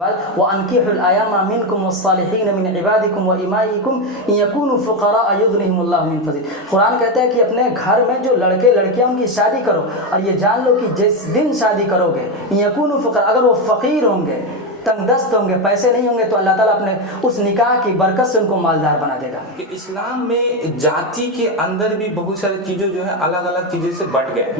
व अनकिहुल अयामा मिनकुम वस्सालिहीन मिन इबादिकुम व इमाइकुम इन यकूनु फुक़रा युग़निहिमुल्लाहु मिन फ़ज़लिही। कुरान कहता है कि अपने घर में जो लड़के लड़कियां उनकी शादी करो और ये जान लो कि जिस दिन शादी करोगे इन यकूनु फुक़रा, अगर वो फ़कीर होंगे, तंगदस्त होंगे, पैसे नहीं होंगे, तो अल्लाह ताला अपने उस निकाह की बरकत से उनको मालदार बना देगा। कि इस्लाम में जाति के अंदर भी बहुत सारी चीज़ें जो है अलग अलग चीज़ें से बट गए।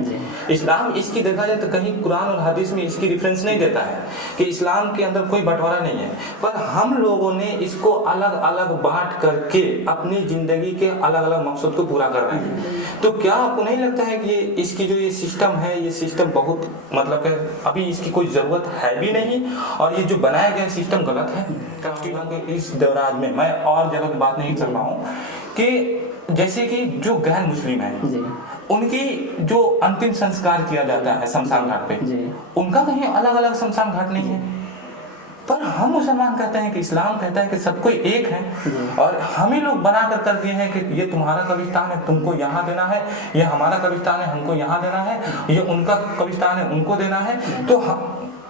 इस्लाम इसकी देखा जाए तो कहीं कुरान और हदीस में इसकी रेफरेंस नहीं देता है कि इस्लाम के अंदर कोई बंटवारा नहीं है, पर हम लोगों ने इसको अलग अलग बांट करके अपनी ज़िंदगी के अलग अलग मकसद को पूरा कर रहे हैं। तो क्या आपको नहीं लगता है कि इसकी जो ये सिस्टम है, ये सिस्टम बहुत मतलब कि अभी इसकी कोई ज़रूरत है भी नहीं, और ये जो बनाया गया सिस्टम गलत है? इस दौरान में मैं और जगह की बात नहीं कर रहा हूँ कि जैसे कि जो गैर मुस्लिम है उनकी जो अंतिम संस्कार किया जाता है शमशान घाट पे, उनका कहीं अलग अलग शमशान घाट नहीं है। पर हम मुसलमान कहते हैं कि इस्लाम कहता है कि सब कोई एक है, और हम ही लोग बना कर दिए हैं कि ये तुम्हारा कब्रिस्तान है, तुमको यहाँ देना है, ये हमारा कब्रिस्तान है, हमको यहाँ देना है, ये उनका कब्रिस्तान है, उनको देना है। तो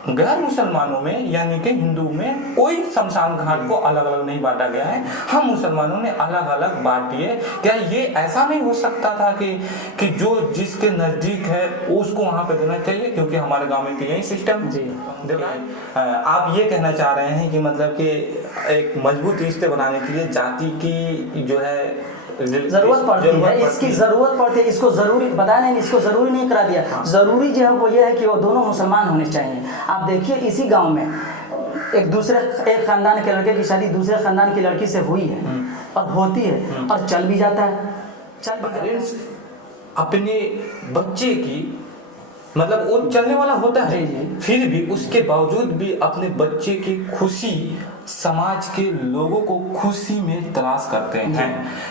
गैर मुसलमानों में यानी कि हिंदू में कोई शमशान घाट को अलग अलग नहीं बांटा गया है, हम मुसलमानों ने अलग अलग बांट दिए। क्या ये ऐसा नहीं हो सकता था कि जो जिसके नजदीक है उसको वहां पे देना चाहिए, क्योंकि हमारे गांव में तो यही सिस्टम आप ये कहना चाह रहे हैं कि मतलब कि एक मजबूत रिश्ते बनाने के लिए जाति की जो है जरूरत पड़ती है, इसकी जरूरत पड़ती है, इसको जरूरी बताया नहीं, इसको जरूरी नहीं करा दिया। जरूरी जो है वो ये है कि वो दोनों मुसलमान होने चाहिए। आप देखिए इसी गांव में एक खानदान के लड़के की शादी दूसरे खानदान की लड़की से हुई है और होती है और चल भी जाता है। अपने बच्चे की मतलब वो चलने वाला होता है, फिर भी उसके बावजूद भी अपने बच्चे की खुशी समाज के लोगों को खुशी में तलाश करते हैं।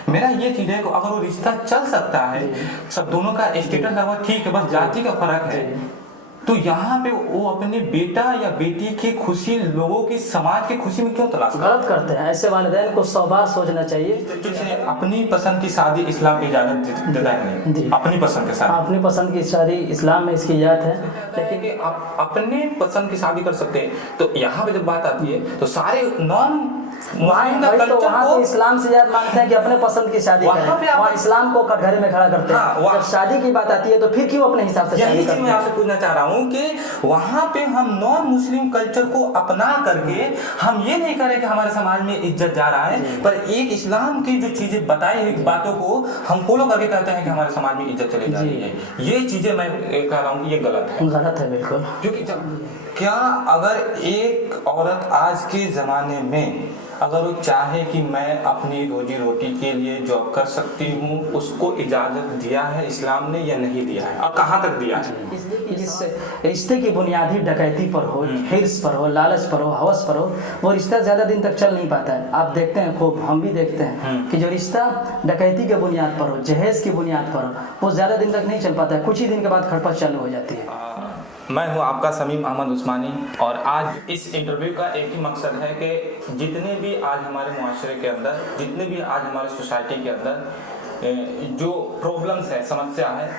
मेरा ये चीज है कि अगर वो रिश्ता चल सकता है, सब दोनों का स्टेटस लगभग ठीक है, बस जाति का फर्क है, तो यहाँ पे वो अपने बेटा या बेटी की खुशी लोगों की समाज की खुशी में क्यों तलाश गलत करते हैं? ऐसे वालिदैन को 100 बार सोचना चाहिए। अपनी पसंद की शादी इस्लाम इजाजत देता है नहीं? अपनी पसंद की शादी, अपनी पसंद की शादी इस्लाम में इसकी इजाजत है, लेकिन आप अपने पसंद की शादी कर सकते हैं। तो यहाँ पे जब बात आती है तो सारे नॉन वहाँ तो इस्लाम से याद मांगते हैं कि अपने पसंद की शादी करें, वहाँ इस्लाम को कटघरे में खड़ा करते हैं। जब शादी की बात आती है तो फिर क्यों अपने हिसाब से शादी करते हैं? मैं आपसे पूछना चाह रहा हूँ कि वहाँ पे हम नॉन मुस्लिम कल्चर को अपना करके हम ये नहीं करें कि हमारे समाज में इज्जत जा रहा है, पर एक इस्लाम की जो चीजें बताई हुई बातों को हम फॉलो करके कहते हैं कि हमारे समाज में इज्जत चली जा रही है। ये चीजें मैं कह रहा हूँ कि ये गलत है। गलत है बिल्कुल। क्योंकि क्या अगर एक औरत आज के ज़माने में अगर वो चाहे कि मैं अपनी रोजी रोटी के लिए जॉब कर सकती हूँ, उसको इजाज़त दिया है इस्लाम ने या नहीं दिया है, और कहाँ तक दिया है? इसलिए जिस रिश्ते की बुनियादी डकैती पर हो, हिर्स पर हो, लालच पर हो, हवस पर हो, वो रिश्ता ज़्यादा दिन तक चल नहीं पाता है। आप देखते हैं, खूब हम भी देखते हैं कि जो रिश्ता डकैती के बुनियाद पर हो, जहेज़ की बुनियाद पर हो, वो ज़्यादा दिन तक नहीं चल पाता है, कुछ ही दिन के बाद खटपट चालू हो जाती है। मैं हूं आपका समीम अहमद उस्मानी, और आज इस इंटरव्यू का एक ही मकसद है कि जितने भी आज हमारे मुआशरे के अंदर, जितने भी आज हमारे सोसाइटी के अंदर जो प्रॉब्लम्स है, समस्या है,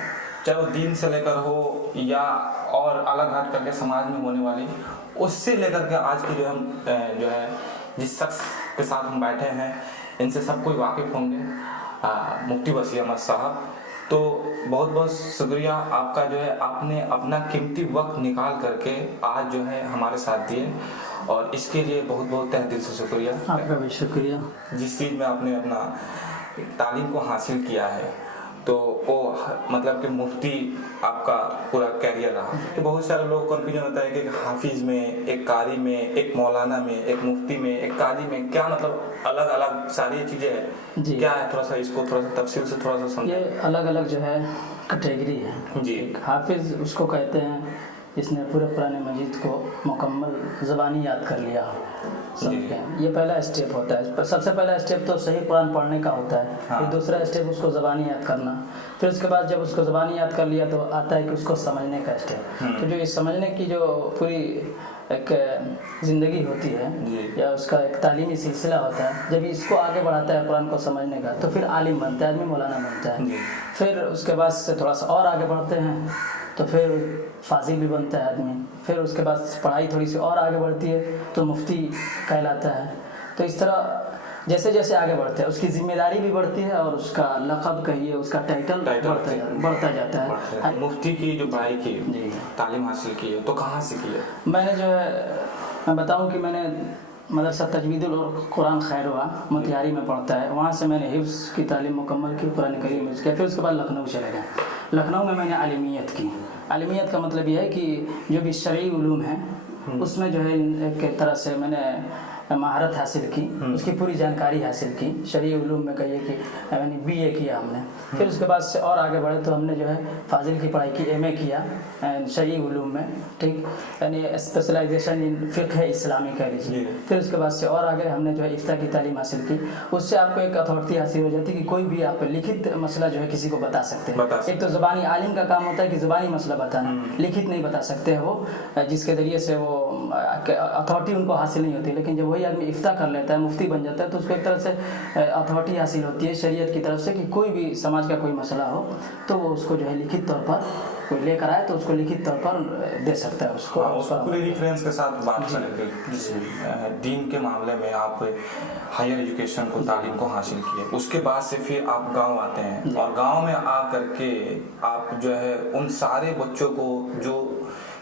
चाहे वो दीन से लेकर हो या और अलग हट करके समाज में होने वाली, उससे लेकर के आज की जो है जिस शख्स के साथ हम बैठे हैं, इनसे सब कोई वाकिफ़ होंगे, मुफ्ती वसीम अहमद साहब। तो बहुत बहुत शुक्रिया आपका, जो है आपने अपना कीमती वक्त निकाल करके आज जो है हमारे साथ दिए, और इसके लिए बहुत बहुत तहे दिल से शुक्रिया। आपका भी शुक्रिया। जिस चीज़ में आपने अपना तालीम को हासिल किया है, तो वो मतलब कि मुफ्ती आपका पूरा कैरियर रहा। तो बहुत सारे लोग कन्फ्यूजन होता है कि एक हाफिज़ में, एक कारी में, एक मौलाना में, एक मुफ्ती में, एक काजी में, क्या मतलब अलग अलग सारी चीज़ें हैं, क्या है? थोड़ा सा इसको थोड़ा सा तफसील से थोड़ा सा समझें। ये अलग अलग जो है कैटेगरी है जी। हाफिज़ उसको कहते हैं जिसने पूरे कुरान मजीद को मुकम्मल ज़बानी याद कर लिया हो, समझ। ये पहला स्टेप होता है। सबसे पहला स्टेप तो सही कुरान पढ़ने का होता है। फिर दूसरा स्टेप उसको ज़बानी याद करना, फिर उसके बाद जब उसको ज़बानी याद कर लिया तो आता है कि उसको समझने का स्टेप। तो जो ये समझने की जो पूरी एक ज़िंदगी होती है या उसका एक तालीमी सिलसिला होता है, जब इसको आगे बढ़ाता है कुरान को समझने का, तो फिर आलिम बनता है आदमी, मौलाना बनता है। फिर उसके बाद से थोड़ा सा और आगे बढ़ते हैं तो फिर फाजिल भी बनता है आदमी, फिर उसके बाद पढ़ाई थोड़ी सी और आगे बढ़ती है तो मुफ्ती कहलाता है। तो इस तरह जैसे जैसे आगे बढ़ते हैं उसकी जिम्मेदारी भी बढ़ती है और उसका लक़ब कहिए, उसका टाइटल बढ़ता जाता है। मुफ्ती की जो पढ़ाई की तालीम हासिल की है तो कहाँ से की है? मैंने जो है, मैं बताऊं कि मैंने मदरसा तजवीदुल और कुरान खैरवा मोतिहारी में पढ़ता है, वहाँ से मैंने हिफ्ज़ की तालीम मुकम्मल की, कुरान करीम में किया। फिर उसके बाद लखनऊ चले गए। लखनऊ में मैंने आलिमियत की। आलिमियत का मतलब यह है कि जो भी शरई उलूम है उसमें जो है एक तरह से मैंने महारत हासिल की, उसकी पूरी जानकारी हासिल की। शरई उलूम में कहिए कि मैंने BA किया हमने। फिर उसके बाद से और आगे बढ़े तो हमने जो है फाजिल की पढ़ाई की, MA किया शरई उलूम में, ठीक, यानी स्पेशलाइजेशन इन फ़िक़्ह इस्लामी कह लीजिए। फिर उसके बाद से और आगे हमने जो है इफ्ता की तालीम हासिल की। उससे आपको एक अथॉरिटी हासिल हो जाती है कि कोई भी आप लिखित मसला जो है किसी को बता सकते हैं। एक तो ज़ुबानी आलिम का काम होता है कि ज़ुबानी मसला बताना, लिखित नहीं बता सकते हैं वो, जिसके ज़रिए से वो अथॉरिटी उनको हासिल नहीं होती। लेकिन जब वही आदमी इफ्ता कर लेता है, मुफ्ती बन जाता है, तो उसको एक तरह से अथॉरिटी हासिल होती है शरीयत की तरफ से कि कोई भी समाज का कोई मसला हो तो वो उसको जो है लिखित तौर पर कोई लेकर आए तो उसको लिखित तौर पर दे सकता है उसको। पूरे रेफरेंस के साथ बात करेंगे। दीन के मामले में आप हायर एजुकेशन को, तालीम को हासिल किए, उसके बाद से फिर आप गांव आते हैं और गांव में आ करके आप जो है उन सारे बच्चों को जो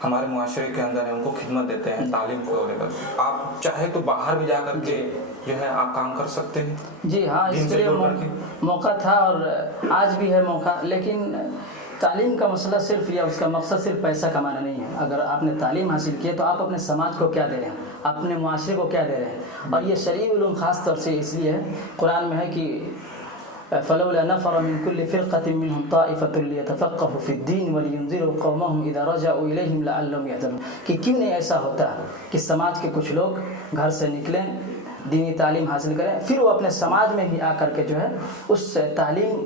हमारे मुआशरे के अंदर है उनको खिदमत देते हैं तालीम को लेकर। आप चाहे तो बाहर भी जा करके जो है आप काम कर सकते हैं। जी हाँ, इसके लिए मौका था और आज भी है मौका। लेकिन तालीम का मसला सिर्फ या उसका मकसद सिर्फ पैसा कमाना नहीं है। अगर आपने तालीम हासिल की है तो आप अपने समाज को क्या दे रहे हैं, अपने मुआशरे को क्या दे रहे हैं। और ये शरई उलूम ख़ास तौर से इसलिए है, कुरान में है कि फ़लौला नफ़र मिन कुल्लि फ़िरक़तिन मिनहुम ताइफ़तुन लियतफ़क़्क़हू फ़िद्दीन वलियुनज़िरू क़ौमहुम इज़ा रजअू इलैहिम लअल्लहुम यहज़रुन। कि क्यों नहीं ऐसा होता कि समाज के कुछ लोग घर से निकलें, दीनी तालीम हासिल करें, फिर वो अपने समाज में ही आकर के जो है उस तालीम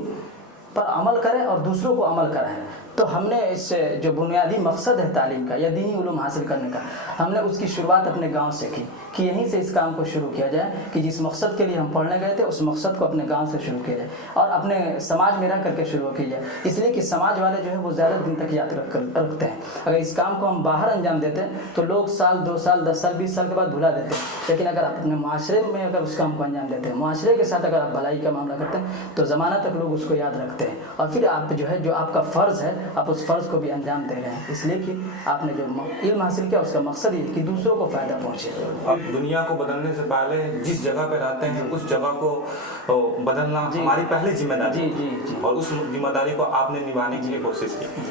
पर अमल करें और दूसरों को अमल कराएं। तो हमने इससे जो बुनियादी मकसद है तालीम का या दीनी उलूम हासिल करने का, हमने उसकी शुरुआत अपने गांव से की कि यहीं से इस काम को शुरू किया जाए कि जिस मकसद के लिए हम पढ़ने गए थे उस मकसद को अपने गांव से शुरू किया जाए और अपने समाज में रह करके शुरू किया जाए। इसलिए कि समाज वाले जो है वो ज़्यादा दिन तक याद रखते हैं। अगर इस काम को हम बाहर अंजाम देते हैं तो लोग साल, 2 साल, 10 साल, 20 साल के बाद भुला देते हैं। लेकिन अगर आप अपने माशरे में अगर उस काम को अंजाम देते हैं, माशरे के साथ अगर आप भलाई का मामला करते हैं तो ज़माना तक लोग उसको याद रखते हैं और फिर आप जो है जो आपका फ़र्ज़ है आप उस फ़र्ज़ को भी अंजाम दे रहे हैं। इसलिए कि आपने जो इल्म हासिल किया उसका मकसद ये कि दूसरों को फ़ायदा पहुँचे। अब दुनिया को बदलने से पहले जिस जगह पे रहते हैं उस जगह को बदलना हमारी पहली जिम्मेदारी जी। और उस जिम्मेदारी को आपने निभाने की कोशिश की।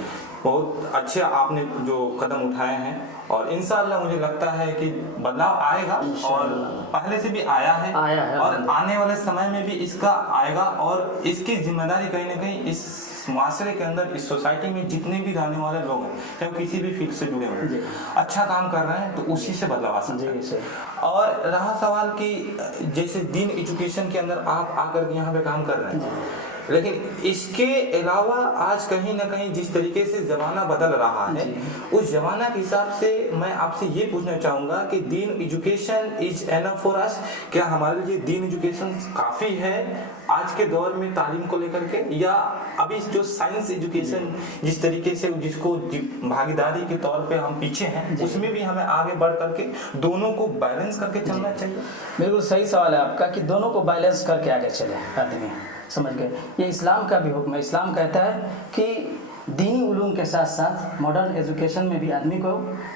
बहुत अच्छे आपने जो कदम उठाए हैं और इंशाअल्लाह मुझे लगता है कि बदलाव आएगा और पहले से भी आया है और आने वाले समय में भी इसका आएगा। और इसकी जिम्मेदारी कहीं ना कहीं इस माशरे के अंदर, इस सोसाइटी में जितने भी रहने वाले लोग हैं, चाहे किसी भी फील्ड से जुड़े हुए अच्छा काम कर रहे हैं तो उसी से बदलाव आ सकता है। और रहा सवाल कि जैसे दीन एजुकेशन के अंदर आप आकर यहाँ पे काम कर रहे हैं, लेकिन इसके अलावा आज कहीं ना कहीं जिस तरीके से ज़माना बदल रहा है उस ज़माना के हिसाब से मैं आपसे ये पूछना चाहूँगा कि दीन education is enough for us. क्या हमारे लिए दीन एजुकेशन काफ़ी है आज के दौर में तालीम को लेकर के, या अभी जो साइंस एजुकेशन जिस तरीके से जिसको भागीदारी के तौर पे हम पीछे हैं उसमें भी हमें आगे बढ़ करके दोनों को बैलेंस करके चलना चाहिए? बिल्कुल सही सवाल है आपका कि दोनों को बैलेंस करके आगे चले आदमी, समझ गए। ये इस्लाम का भी हुक्म है। इस्लाम कहता है कि दीनी उलूम के साथ साथ मॉडर्न एजुकेशन में भी आदमी को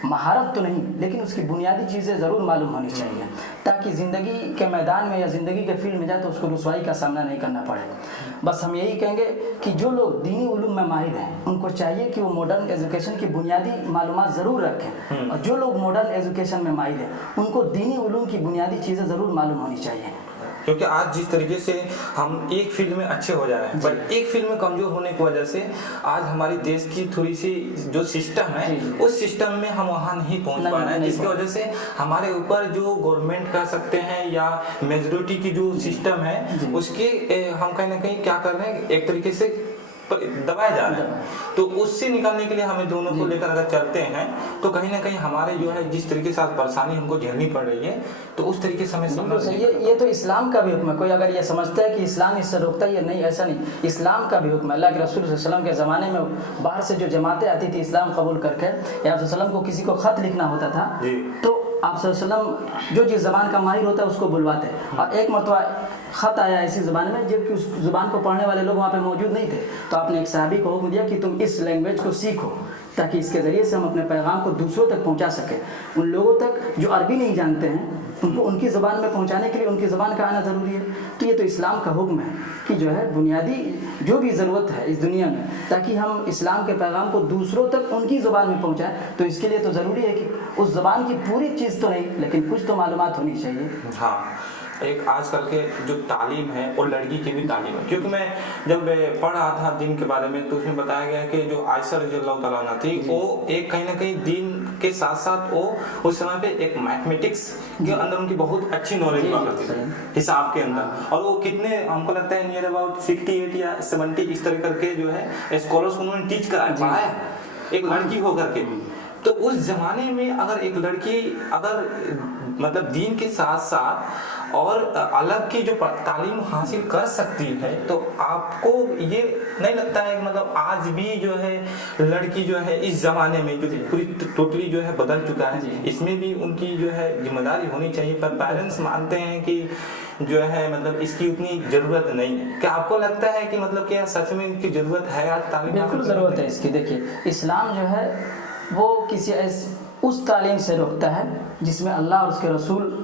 महारत तो नहीं लेकिन उसकी बुनियादी चीज़ें ज़रूर मालूम होनी चाहिए ताकि ज़िंदगी के मैदान में या ज़िंदगी के फील्ड में जाए तो उसको रुसवाई का सामना नहीं करना पड़े। बस हम यही कहेंगे कि जो लोग दीनी उलूम में माहिर हैं उनको चाहिए कि वो मॉडर्न एजुकेशन की बुनियादी मालूमात ज़रूर रखें और जो लोग मॉडर्न एजुकेशन में माहिर हैं उनको दीनी उलूम की बुनियादी चीज़ें ज़रूर मालूम होनी चाहिए। क्योंकि आज जिस तरीके से हम एक फील्ड में अच्छे हो जा रहे हैं पर एक फील्ड में कमजोर होने की वजह से आज हमारी देश की थोड़ी सी जो सिस्टम है उस सिस्टम में हम वहाँ नहीं पहुँच पा रहे हैं, जिसकी वजह से हमारे ऊपर जो गवर्नमेंट कह सकते हैं या मेजोरिटी की जो सिस्टम है उसके हम कहीं ना कहीं क्या कर रहे हैं, एक तरीके से दबाए जा रहे हैं। तो उससे निकलने के लिए हमें दोनों को लेकर अगर चलते हैं तो कहीं ना कहीं हमारे जो है जिस तरीके से आज परेशानी हमको झेलनी पड़ रही है तो उस तरीके से हमें समझना चाहिए। ये तो इस्लाम का भी हुक्म है। कोई अगर ये समझता है कि इस्लाम इससे रोकता है, नहीं, ऐसा नहीं। इस्लाम का भी हुक्म है। अल्लाह के रसूल सल्लल्लाहु अलैहि वसल्लम के ज़माने में बाहर से जो जमातें आती थी इस्लाम कबूल करके, या आप वसल्लम को किसी को ख़त लिखना होता था तो आप वसल्लम जो जिस ज़बान का माहिर होता है उसको बुलवाते। और एक मरतबा ख़त आया इसी ज़बान में जबकि उस ज़ुबान को पढ़ने वाले लोग वहाँ पे मौजूद नहीं थे, तो आपने एक सहाबी को हुक्म दिया कि तुम इस लैंग्वेज को सीखो ताकि इसके ज़रिए से हम अपने पैगाम को दूसरों तक पहुँचा सकें। उन लोगों तक जो अरबी नहीं जानते हैं उनको उनकी ज़बान में पहुँचाने के लिए उनकी ज़बान का आना ज़रूरी है। तो ये तो इस्लाम का हुक्म है कि जो है बुनियादी जो भी ज़रूरत है इस दुनिया में ताकि हम इस्लाम के पैगाम को दूसरों तक उनकी ज़बान में पहुँचाएँ, तो इसके लिए तो ज़रूरी है कि उस ज़बान की पूरी चीज़ तो नहीं लेकिन कुछ तो मालूमात होनी चाहिए। हाँ, एक आजकल के जो तालीम है और लड़की की भी तालीम है, क्योंकि मैं जब पढ़ रहा था दीन के बारे में तो उसमें बताया गया कि जो आयशा रज़ियल्लाहु तआला अन्हा थी वो एक कहीं ना कहीं दीन के साथ साथ वो उस समय पे एक मैथमेटिक्स के अंदर उनकी बहुत अच्छी नॉलेज हुआ करती थी हिसाब के अंदर, और वो कितने हमको लगता है नियर अबाउट 68 या 70 इस तरह करके जो है स्कॉलर्स को उन्होंने टीच कराया, पढ़ाया एक लड़की होकर के। तो उस जमाने में अगर एक लड़की अगर मतलब दीन के साथ साथ और अलग की जो तालीम हासिल कर सकती है तो आपको ये नहीं लगता है मतलब आज भी जो है लड़की जो है इस जमाने में जो पूरी टोटली जो है बदल चुका है, इसमें भी उनकी जो है जिम्मेदारी होनी चाहिए, पर पेरेंट्स मानते हैं कि जो है मतलब इसकी उतनी जरूरत नहीं है। क्या आपको लगता है कि मतलब क्या सच में इनकी जरूरत है आज तालीम? बिल्कुल ज़रूरत है इसकी। देखिए इस्लाम जो है वो किसी उस तालीम से रोकता है जिसमें अल्लाह और उसके रसूल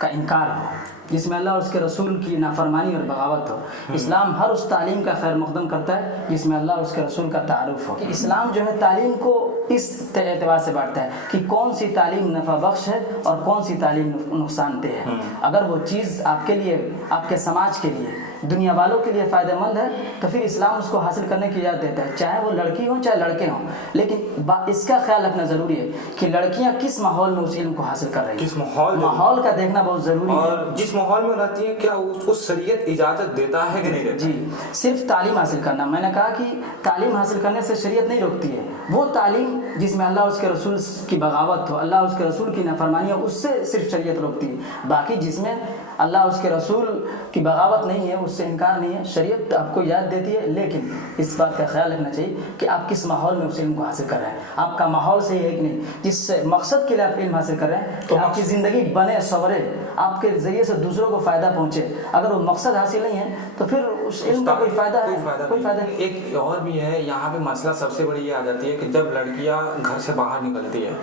का इनकार हो, जिसमें अल्लाह और उसके रसूल की नाफरमानी और बगावत हो। इस्लाम हर उस तालीम का खैर मकदम करता है जिसमें अल्लाह और उसके रसूल का तारुफ हो। कि इस्लाम जो है तालीम को इस एतबार से बांटता है कि कौन सी तालीम नफ़ा बख्श है और कौन सी तालीम नुकसानदेह है। अगर वो चीज़ आपके लिए, आपके समाज के लिए, दुनिया वालों के लिए फ़ायदेमंद है तो फिर इस्लाम उसको हासिल करने की इजाज़त देता है, चाहे वो लड़की हो चाहे लड़के हों। लेकिन इसका ख्याल रखना ज़रूरी है कि लड़कियां किस माहौल में उस इल्म को हासिल कर रही हैं, किस माहौल का देखना बहुत ज़रूरी है। और जिस माहौल में रहती है क्या उसको शरीयत इजाज़त देता है कि नहीं देता? जी, सिर्फ तालीम हासिल करना, मैंने कहा कि तालीम हासिल करने से शरीयत नहीं रोकती है। वो तालीम जिसमें अल्लाह उसके रसूल की बगावत हो, अल्लाह उसके रसूल की नाफरमानी हो, उससे सिर्फ शरीयत रोकती है। बाकी जिसमें अल्लाह उसके रसूल की बगावत नहीं है, उससे इनकार नहीं है, शरीयत आपको इजाज़त देती है। लेकिन इस बात का ख्याल रखना चाहिए कि आप किस माहौल में उस इल्म को हासिल कर रहे हैं। आपका माहौल सही है कि नहीं, जिस मकसद के लिए आप इल्म हासिल कर रहे हैं तो आपकी ज़िंदगी बने संवरे, आपके ज़रिए से दूसरों को फ़ायदा पहुँचे। अगर वो मकसद हासिल नहीं है तो फिर उस इल्म का कोई फ़ायदा है? कोई फ़ायदा नहीं। एक और भी है यहाँ पे मसला सबसे बड़ी ये आ जाती है कि जब लड़कियाँ घर से बाहर निकलती है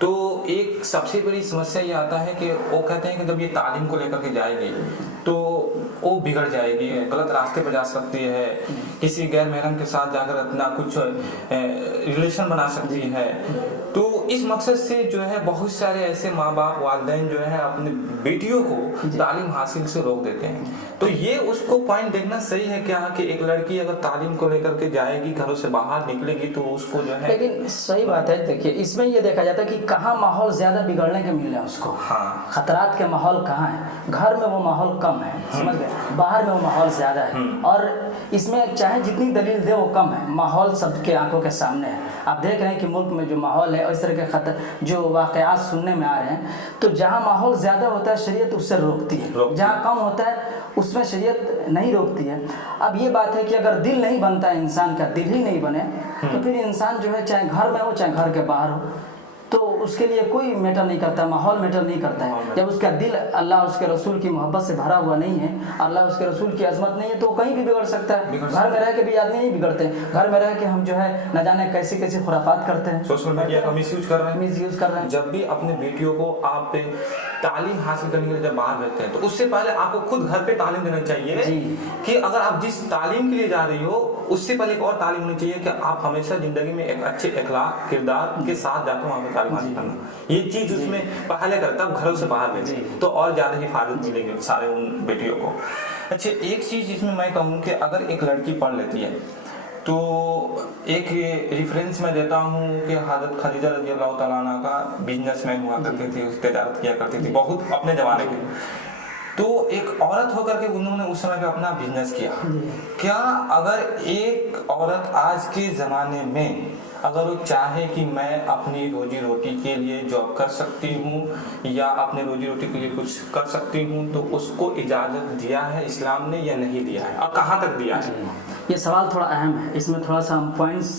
तो एक सबसे बड़ी समस्या ये आता है कि वो कहते हैं कि जब ये तालीम को लेकर के जाएगी तो वो बिगड़ जाएगी, गलत रास्ते पर जा सकती है, किसी गैर महरम के साथ जाकर अपना कुछ रिलेशन बना सकती है। तो इस मकसद से जो है बहुत सारे ऐसे माँ बाप वालिदैन जो है अपने बेटियों को तालीम हासिल से रोक देते हैं। तो ये उसको पॉइंट देखना सही है क्या कि एक लड़की अगर तालीम को लेकर के जाएगी, घरों से बाहर निकलेगी तो उसको जो है, लेकिन सही बात है। देखिए इसमें ये देखा जाता है कि कहाँ माहौल ज़्यादा बिगड़ने के मिल रहे हैं उसको। हाँ, खतरात के माहौल कहाँ है? घर में वो माहौल कम है, समझ गए, बाहर में वो माहौल ज़्यादा है। और इसमें चाहे जितनी दलील दे वो कम है, माहौल सबके आंखों के सामने है। आप देख रहे हैं कि मुल्क में जो माहौल है और इस तरह के खतर जो वाक़यात सुनने में आ रहे हैं, तो जहाँ माहौल ज़्यादा होता है शरीयत उससे रोकती है, जहाँ कम होता है उसमें शरीयत नहीं रोकती है। अब ये बात है कि अगर दिल नहीं बनता है, इंसान का दिल ही नहीं बने तो फिर इंसान जो है चाहे घर में हो चाहे घर के बाहर हो तो उसके लिए कोई मैटर नहीं करता, माहौल मैटर नहीं करता है। जब उसका दिल अल्लाह उसके रसूल की मोहब्बत से भरा हुआ नहीं है, अल्लाह उसके रसूल की अजमत नहीं है तो कहीं भी बिगड़ सकता है। घर में रह के भी आदमी नहीं बिगड़ते हैं, घर में रह के हम जो है न जाने कैसी कैसी खुराफात करते हैं, सोशल मीडिया का मिसयूज कर रहे हैं। जब भी अपने बेटियों को आप तालीम हासिल करने के लिए जब बाहर भेजते हैं तो उससे पहले आपको खुद घर पे तालीम देना चाहिए कि अगर आप जिस तालीम के लिए जा रही हो उससे पहले एक और तालीम होनी चाहिए कि आप हमेशा जिंदगी में एक अच्छे अखलाक किरदार के साथ जाकर वहाँ पे तालीम हासिल करना। ये चीज उसमें पहले करता तब घरों से बाहर भेजे तो और ज्यादा हिफाजत मिलेगी सारे उन बेटियों को। अच्छा, एक चीज इसमें मैं कहूँ कि अगर एक लड़की पढ़ लेती है तो एक रेफरेंस मैं देता हूँ कि हज़रत खदीजा रज़ियल्लाहु तआला अन्हा का बिजनेसमैन हुआ करती थी, तजारत किया करती थी बहुत अपने ज़माने के। तो एक औरत होकर के उन्होंने उस समय पे अपना बिजनेस किया। क्या अगर एक औरत आज के ज़माने में अगर वो चाहे कि मैं अपनी रोजी रोटी के लिए जॉब कर सकती हूँ या अपने रोजी रोटी के लिए कुछ कर सकती हूँ, तो उसको इजाज़त दिया है इस्लाम ने या नहीं दिया है, और कहाँ तक दिया है? ये सवाल थोड़ा अहम है, इसमें थोड़ा सा हम पॉइंट्स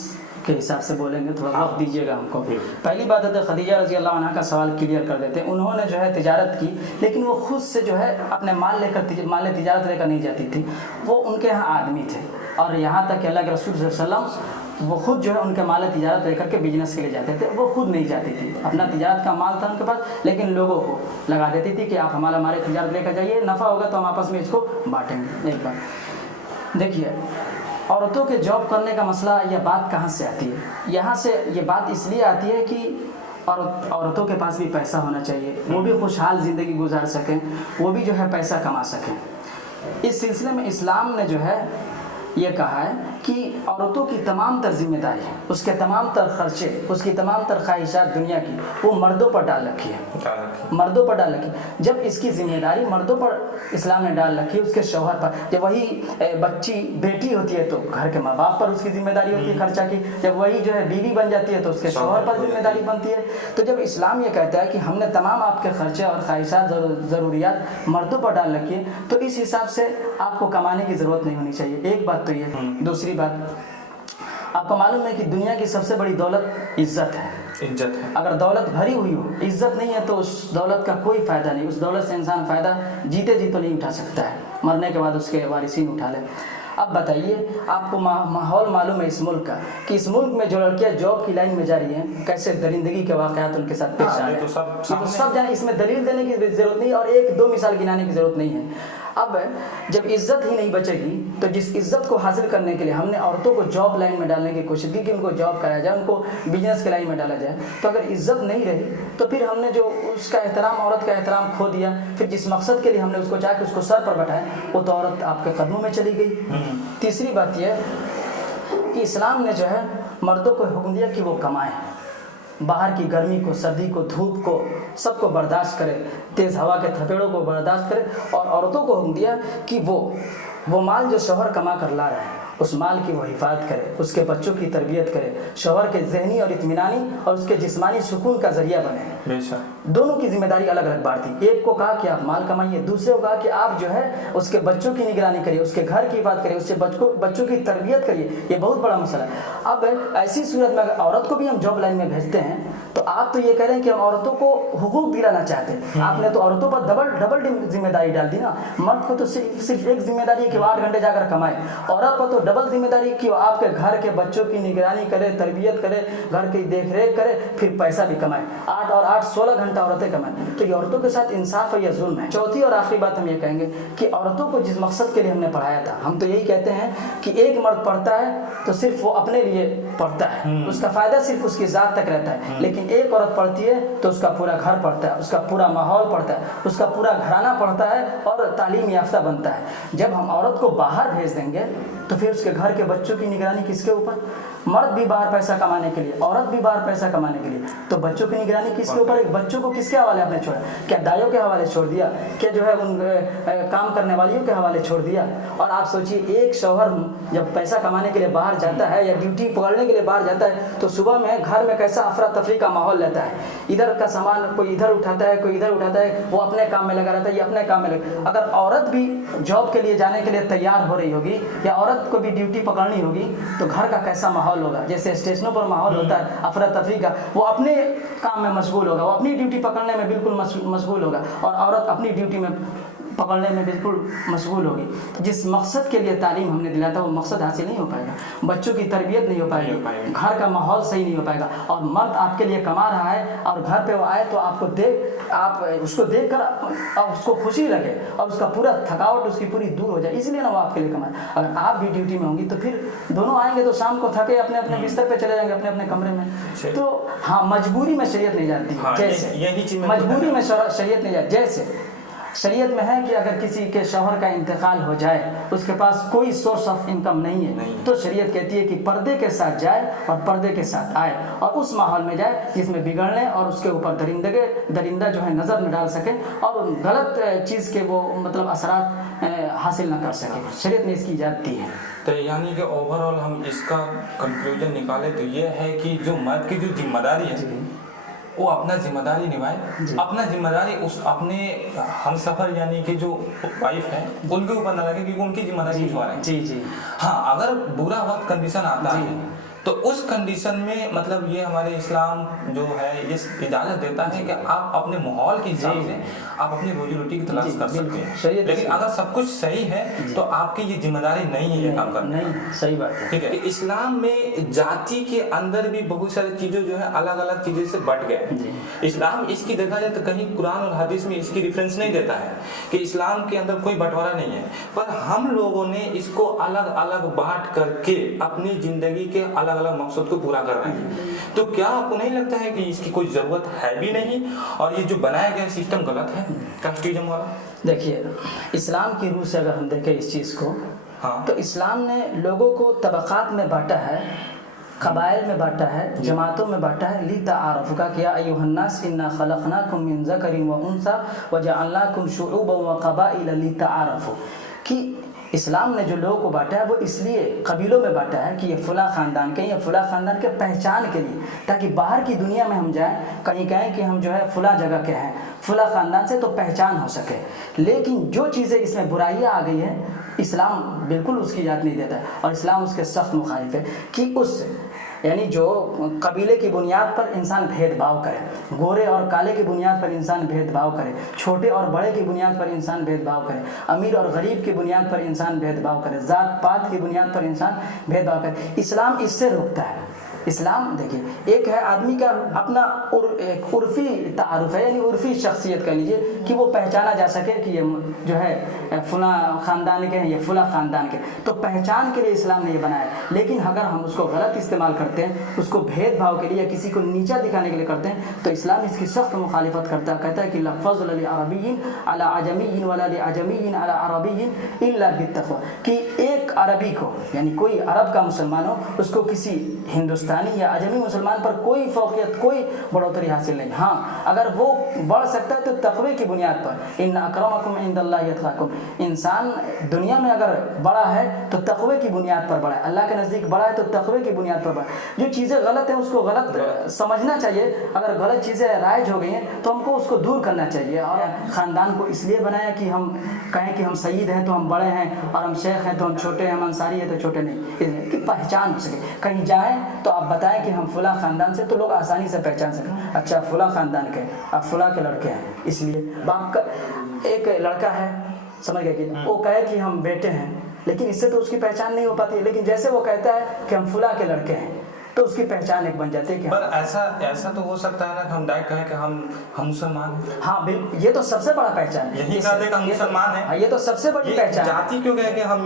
के हिसाब से बोलेंगे, थोड़ा वक्त दीजिएगा हमको। पहली बात है तो खदीजा रज़ी अल्लाह अन्हा का सवाल क्लियर कर देते हैं। उन्होंने जो है तिजारत की, लेकिन वो खुद से जो है अपने माल तिजारत लेकर नहीं जाती थी, वो उनके यहाँ आदमी थे। और यहाँ तक कि अल्लाह के रसूल सल्लल्लाहु अलैहि वसल्लम वो खुद जो है उनके माल तिजारत लेकर के बिजनेस के लिए जाते थे, वो खुद नहीं जाती थी। अपना तिजारत का माल था उनके पास, लेकिन लोगों को लगा देती थी कि आप हमारे तिजारत लेकर जाइए, नफ़ा होगा तो हम आपस में इसको बांटेंगे। एक बार देखिए, औरतों के जॉब करने का मसला, यह बात कहाँ से आती है? यहाँ से ये बात इसलिए आती है कि औरतों के पास भी पैसा होना चाहिए, वो भी खुशहाल ज़िंदगी गुजार सकें, वो भी जो है पैसा कमा सकें। इस सिलसिले में इस्लाम ने जो है ये कहा है कि औरतों की तमाम तर जिम्मेदारी, उसके तमाम तर खर्चे, उसकी तमाम तर ख्वाहिशात दुनिया की, वो मर्दों पर डाल रखी है, मर्दों पर डाल रखी। जब इसकी जिम्मेदारी मर्दों पर इस्लाम ने डाल रखी है, उसके शौहर पर, जब वही बच्ची बेटी होती है तो घर के माँ बाप पर उसकी जिम्मेदारी होती है खर्चा की, जब वही जो है बीवी बन जाती है तो उसके शौहर पर जिम्मेदारी बनती है। तो जब इस्लाम ये कहता है कि हमने तमाम आपके खर्चे और ख्वाहिशात ज़रूरियात मर्दों पर डाल रखी है, तो इस हिसाब से आपको कमाने की ज़रूरत नहीं होनी चाहिए। एक बात तो ये। दूसरी बात, आपको मालूम है कि दुनिया की सबसे बड़ी दौलत इज्जत है। इज्जत है। अगर दौलत भरी हुई हो, इज्जत नहीं है, तो उस दौलत का कोई फ़ायदा नहीं। उस दौलत से इंसान फ़ायदा जीते जी तो नहीं उठा सकता है, मरने के बाद उसके वारिसीन उठा ले। अब बताइए, आपको माहौल मालूम है इस मुल्क का कि इस मुल्क में जो लड़कियां जॉब की लाइन में जा रही हैं, कैसे दरिंदगी के वाक़यात उनके साथ पेश आ रहे हैं, तो सब जाने, इसमें दलील देने की ज़रूरत नहीं और एक दो मिसाल गिनाने की ज़रूरत नहीं है। अब जब इज्जत ही नहीं बचेगी, तो जिस इज्जत को हासिल करने के लिए हमने औरतों को जॉब लाइन में डालने की कोशिश की कि उनको जॉब कराया जाए, उनको बिजनेस के लाइन में डाला जाए, तो अगर इज्जत नहीं रही तो फिर हमने जो उसका एहतराम, औरत का एहतराम खो दिया। फिर जिस मकसद के लिए हमने उसको चाह के उसको सर पर बैठाया, वो तो औरत आपके कदमों में चली गई। तीसरी बात यह कि इस्लाम ने जो है मर्दों को हुक्म दिया कि वो कमाएं, बाहर की गर्मी को, सर्दी को, धूप को, सबको बर्दाश्त करे, तेज़ हवा के थपेड़ों को बर्दाश्त करे। और औरतों को हुक्म दिया कि वो माल जो शौहर कमा कर ला रहा है, उस माल की वो हिफाजत करे, उसके बच्चों की तरबियत करे, शौहर के ज़हनी और इत्मीनानी और उसके जिस्मानी सुकून का ज़रिया बने। दोनों की जिम्मेदारी अलग अलग बांटी। एक को कहा कि आप माल कमाइए, दूसरे को कहा कि आप जो है उसके बच्चों की निगरानी करिए, उसके घर की हिफाजत करिए, उसके बच्चों की तरबियत करिए। ये बहुत बड़ा मसला है। अब ऐसी सूरत में अगर औरत को भी हम जॉब लाइन में भेजते हैं, तो आप तो ये कह रहे हैं कि हम औरतों को हुकूक दिलाना चाहते हैं। आपने तो औरतों पर डबल जिम्मेदारी डाल दी ना। मर्द को तो सिर्फ एक जिम्मेदारी है कि वो 8 घंटे जाकर कमाए, औरत पर तो डबल जिम्मेदारी कि वो आपके घर के बच्चों की निगरानी करे, तरबियत करे, घर की देखरेख करे, फिर पैसा भी कमाए। 8 और 8 16 घंटा औरतें कमाएं। तो ये औरतों के साथ इंसाफ है या जुल्म है? चौथी और आखिरी बात हम ये कहेंगे कि औरतों को जिस मकसद के लिए हमने पढ़ाया था, हम तो यही कहते हैं कि एक मर्द पढ़ता है तो सिर्फ वो अपने लिए पढ़ता है, उसका फ़ायदा सिर्फ उसकी ज़ात तक रहता है। लेकिन एक औरत पढ़ती है तो उसका पूरा घर पढ़ता है, उसका पूरा माहौल पढ़ता है, उसका पूरा घराना पढ़ता है और तालीम याफ्ता बनता है। जब हम औरत को बाहर भेज देंगे तो फिर उसके घर के बच्चों की निगरानी किसके ऊपर? मर्द भी बाहर पैसा कमाने के लिए, औरत भी बाहर पैसा कमाने के लिए, तो बच्चों की निगरानी किसके ऊपर? बच्चों को किसके हवाले आपने छोड़ा? क्या दाइयों के हवाले छोड़ दिया? क्या जो है उन काम करने वालियों के हवाले छोड़ दिया? और आप सोचिए, एक शौहर जब पैसा कमाने के लिए बाहर जाता है या ड्यूटी पकड़ने के लिए बाहर जाता है, तो सुबह में घर में कैसा अफरा तफरी का माहौल रहता है। इधर का सामान कोई इधर उठाता है, कोई इधर उठाता है, वो अपने काम में लगा रहता है, ये अपने काम में लगा। अगर औरत भी जॉब के लिए जाने के लिए तैयार हो रही होगी या औरत को भी ड्यूटी पकड़नी होगी, तो घर का कैसा माहौल होगा? जैसे स्टेशनों पर माहौल होता है अफरा तफरी का, वो अपने काम में मशगूल होगा, वो अपनी ड्यूटी पकड़ने में बिल्कुल मशगूल होगा, और औरत अपनी ड्यूटी में पकड़ने में बिल्कुल मशगूल होगी। जिस मकसद के लिए तालीम हमने दिलाया था वो मकसद हासिल नहीं हो पाएगा, बच्चों की तरबियत नहीं हो पाएगी, घर का माहौल सही नहीं हो पाएगा। और मर्द आपके लिए कमा रहा है और घर पे वो आए तो आप उसको देख कर उसको खुशी लगे और उसका पूरा थकावट उसकी पूरी दूर हो जाए, इसलिए ना वो आपके लिए कमाए। अगर आप भी ड्यूटी में होंगी तो फिर दोनों आएंगे तो शाम को थके अपने अपने बिस्तर पे चले जाएंगे, अपने अपने कमरे में। तो हाँ, मजबूरी में शरीयत नहीं जाती। जैसे मजबूरी में शरीयत नहीं जाती, जैसे शरीयत में है कि अगर किसी के शौहर का इंतकाल हो जाए, उसके पास कोई सोर्स ऑफ इनकम नहीं है, तो शरीयत कहती है कि पर्दे के साथ जाए और पर्दे के साथ आए और उस माहौल में जाए जिसमें बिगड़ने और उसके ऊपर दरिंदा जो है नज़र न डाल सके और गलत चीज़ के वो मतलब असरात हासिल न कर सके। शरीयत ने इसकी इजाज़त दी है। तो यानी कि ओवरऑल हम इसका कंक्लूजन निकाले तो ये है कि जो मर्द की जो जिम्मेदारी है वो अपना जिम्मेदारी निभाए, अपना जिम्मेदारी उस अपने हम सफ़र यानी कि जो वाइफ है उनके ऊपर न लगे क्योंकि उनकी जिम्मेदारी छुआ रहे हैं। जी। हाँ, अगर बुरा वक्त कंडीशन आता है तो उस कंडीशन में मतलब ये हमारे इस्लाम जो है ये इजाज़त देता है कि आप अपने माहौल के हिसाब से आप अपनी रोजी रोटी की तलाश कर सकते हैं, लेकिन अगर सब कुछ सही है तो आपकी ये जिम्मेदारी नहीं है ये काम करना। नहीं, सही बात है। ठीक है। इस्लाम में जाति के अंदर भी बहुत सारी चीज़ें जो है अलग अलग चीज़ें से बट गए। इस्लाम इसकी देखा जाए तो कहीं कुरान और हदीस में इसकी रेफरेंस नहीं देता है कि इस्लाम के अंदर कोई बंटवारा नहीं है, पर हम लोगों ने इसको अलग अलग बांट करके अपनी जिंदगी के अलग अलग मकसद को पूरा कर रहे हैं। तो क्या आपको नहीं लगता है कि इसकी कोई जरूरत है भी नहीं और ये जो बनाया गया सिस्टम गलत है कास्टिज्म वाला? देखिए, इस्लाम की रूह से अगर हम देखें इस चीज़ को, हाँ, तो इस्लाम ने लोगों को तबक़ात में बांटा है, कबाइल में बांटा है, जमातों में बांटा है। ली ताआरुफ़ का किया अय्युहन्नास इन्ना खलक़नाकुम मिन ज़करिन व उन्सा व जअलनाकुम शुऊबन व क़बाइल ली ताआरुफ़ू, कि इस्लाम ने जो लोगों को बांटा है वो इसलिए कबीलों में बांटा है कि ये फ़लाँ ख़ानदान के, या फ़लाँ ख़ानदान के पहचान के लिए, ताकि बाहर की दुनिया में हम जाएं कहीं कहें कि हम जो है फ़लाँ जगह के हैं, फ़लाँ ख़ानदान से, तो पहचान हो सके। लेकिन जो चीज़ें इसमें बुराइयाँ आ गई हैं, इस्लाम बिल्कुल उसकी इजाज़त नहीं देता है और इस्लाम उसके सख्त मुखालिफ है कि उस यानी जो कबीले की बुनियाद पर इंसान भेदभाव करे, गोरे और काले की बुनियाद पर इंसान भेदभाव करे, छोटे और बड़े की बुनियाद पर इंसान भेदभाव करे, अमीर और गरीब की बुनियाद पर इंसान भेदभाव करे, जात पात की बुनियाद पर इंसान भेदभाव करे, इस्लाम इससे रोकता है। इस्लाम देखिए, एक है आदमी का अपना एक उर्फ़ी तारुफ़ है, यानी उर्फ़ी शख्सियत कह लीजिए कि वो पहचाना जा सके कि ये जो है फ़लाँ ख़ानदान के हैं, ये फ़लाँ ख़ानदान के, तो पहचान के लिए इस्लाम ने ये बनाया। लेकिन अगर हम उसको गलत इस्तेमाल करते हैं, उसको भेदभाव के लिए या किसी को नीचा दिखाने के लिए करते हैं, तो इस्लाम इसकी सख्त मुखालिफत करता है। कहता है कि ला फ़ज़्ल लि अरबिय्यिन अला अजमिय्यिन वला लि अजमिय्यिन अला अरबिय्यिन इल्ला बित्तक़वा, कि एक अरबी को यानी कोई अरब का मुसलमान हो, उसको किसी हिंदुस्तानी या अजमी मुसलमान पर कोई फ़ौक़ियत, कोई बढ़ोतरी हासिल नहीं। हाँ, अगर वो बढ़ सकता है तो तक़वे की बुनियाद पर, इन्ना अक्रमकुम इंदल्लाहि अत्क़ाकुम, इंसान दुनिया में अगर बड़ा है तो तक़वे की बुनियाद पर बड़ा है, अल्लाह के नज़दीक बड़ा है तो तक़वे की बुनियाद पर बड़ा है। जो चीज़ें गलत हैं उसको गलत समझना चाहिए, अगर गलत चीज़ें राइज हो गई हैं तो हमको उसको दूर करना चाहिए। और ख़ानदान को इसलिए बनाया कि हम कहें कि हम सईद हैं तो हम बड़े हैं और हम शेख हैं तो हम छोटे हैं, हम अंसारी हैं तो छोटे नहीं, इसलिए कि पहचान हो सके। कहीं जाएँ तो आप बताएं कि हम फ़लाँ ख़ानदान से, तो लोग आसानी से पहचान सकें, अच्छा फ़लाँ ख़ानदान के, आप फ़लाँ के लड़के हैं। इसलिए बाप का एक लड़का है, समझ गए कि वो कहे कि हम बेटे हैं, लेकिन इससे तो उसकी पहचान नहीं हो पाती है। लेकिन जैसे वो कहता है कि हम फ़लाँ के लड़के हैं, तो उसकी पहचान एक बन जाती है कि पर ऐसा तो हो सकता है ना कि हम डायरेक्ट कहें कि हम मुसलमान। हाँ बिल्कुल, ये तो सबसे बड़ा पहचान है, यही कह दे कि हम मुसलमान हैं। ये तो सबसे बड़ी पहचान। जाति क्यों कहे कि हम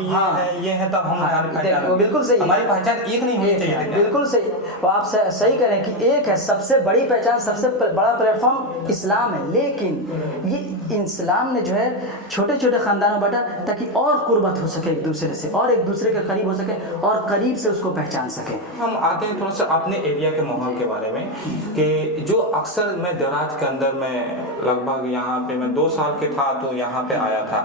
ये हैं तब हम वो बिल्कुल सही, हमारी पहचान एक नहीं होनी चाहिए। बिल्कुल सही, वो आप सही कह रहे हैं कि एक है सबसे बड़ी पहचान, सबसे बड़ा प्लेटफॉर्म इस्लाम है। लेकिन ये इस्लाम ने जो है छोटे छोटे ख़ानदानों बांटा ताकि और कुर्बत हो सके एक दूसरे से, और एक दूसरे के करीब हो सके और करीब से उसको पहचान सके। हम आते हैं थोड़ा सा अपने एरिया के माहौल के बारे में कि जो अक्सर मैं देराज के अंदर में लगभग यहाँ पे मैं 2 साल के था तो यहाँ पे आया था।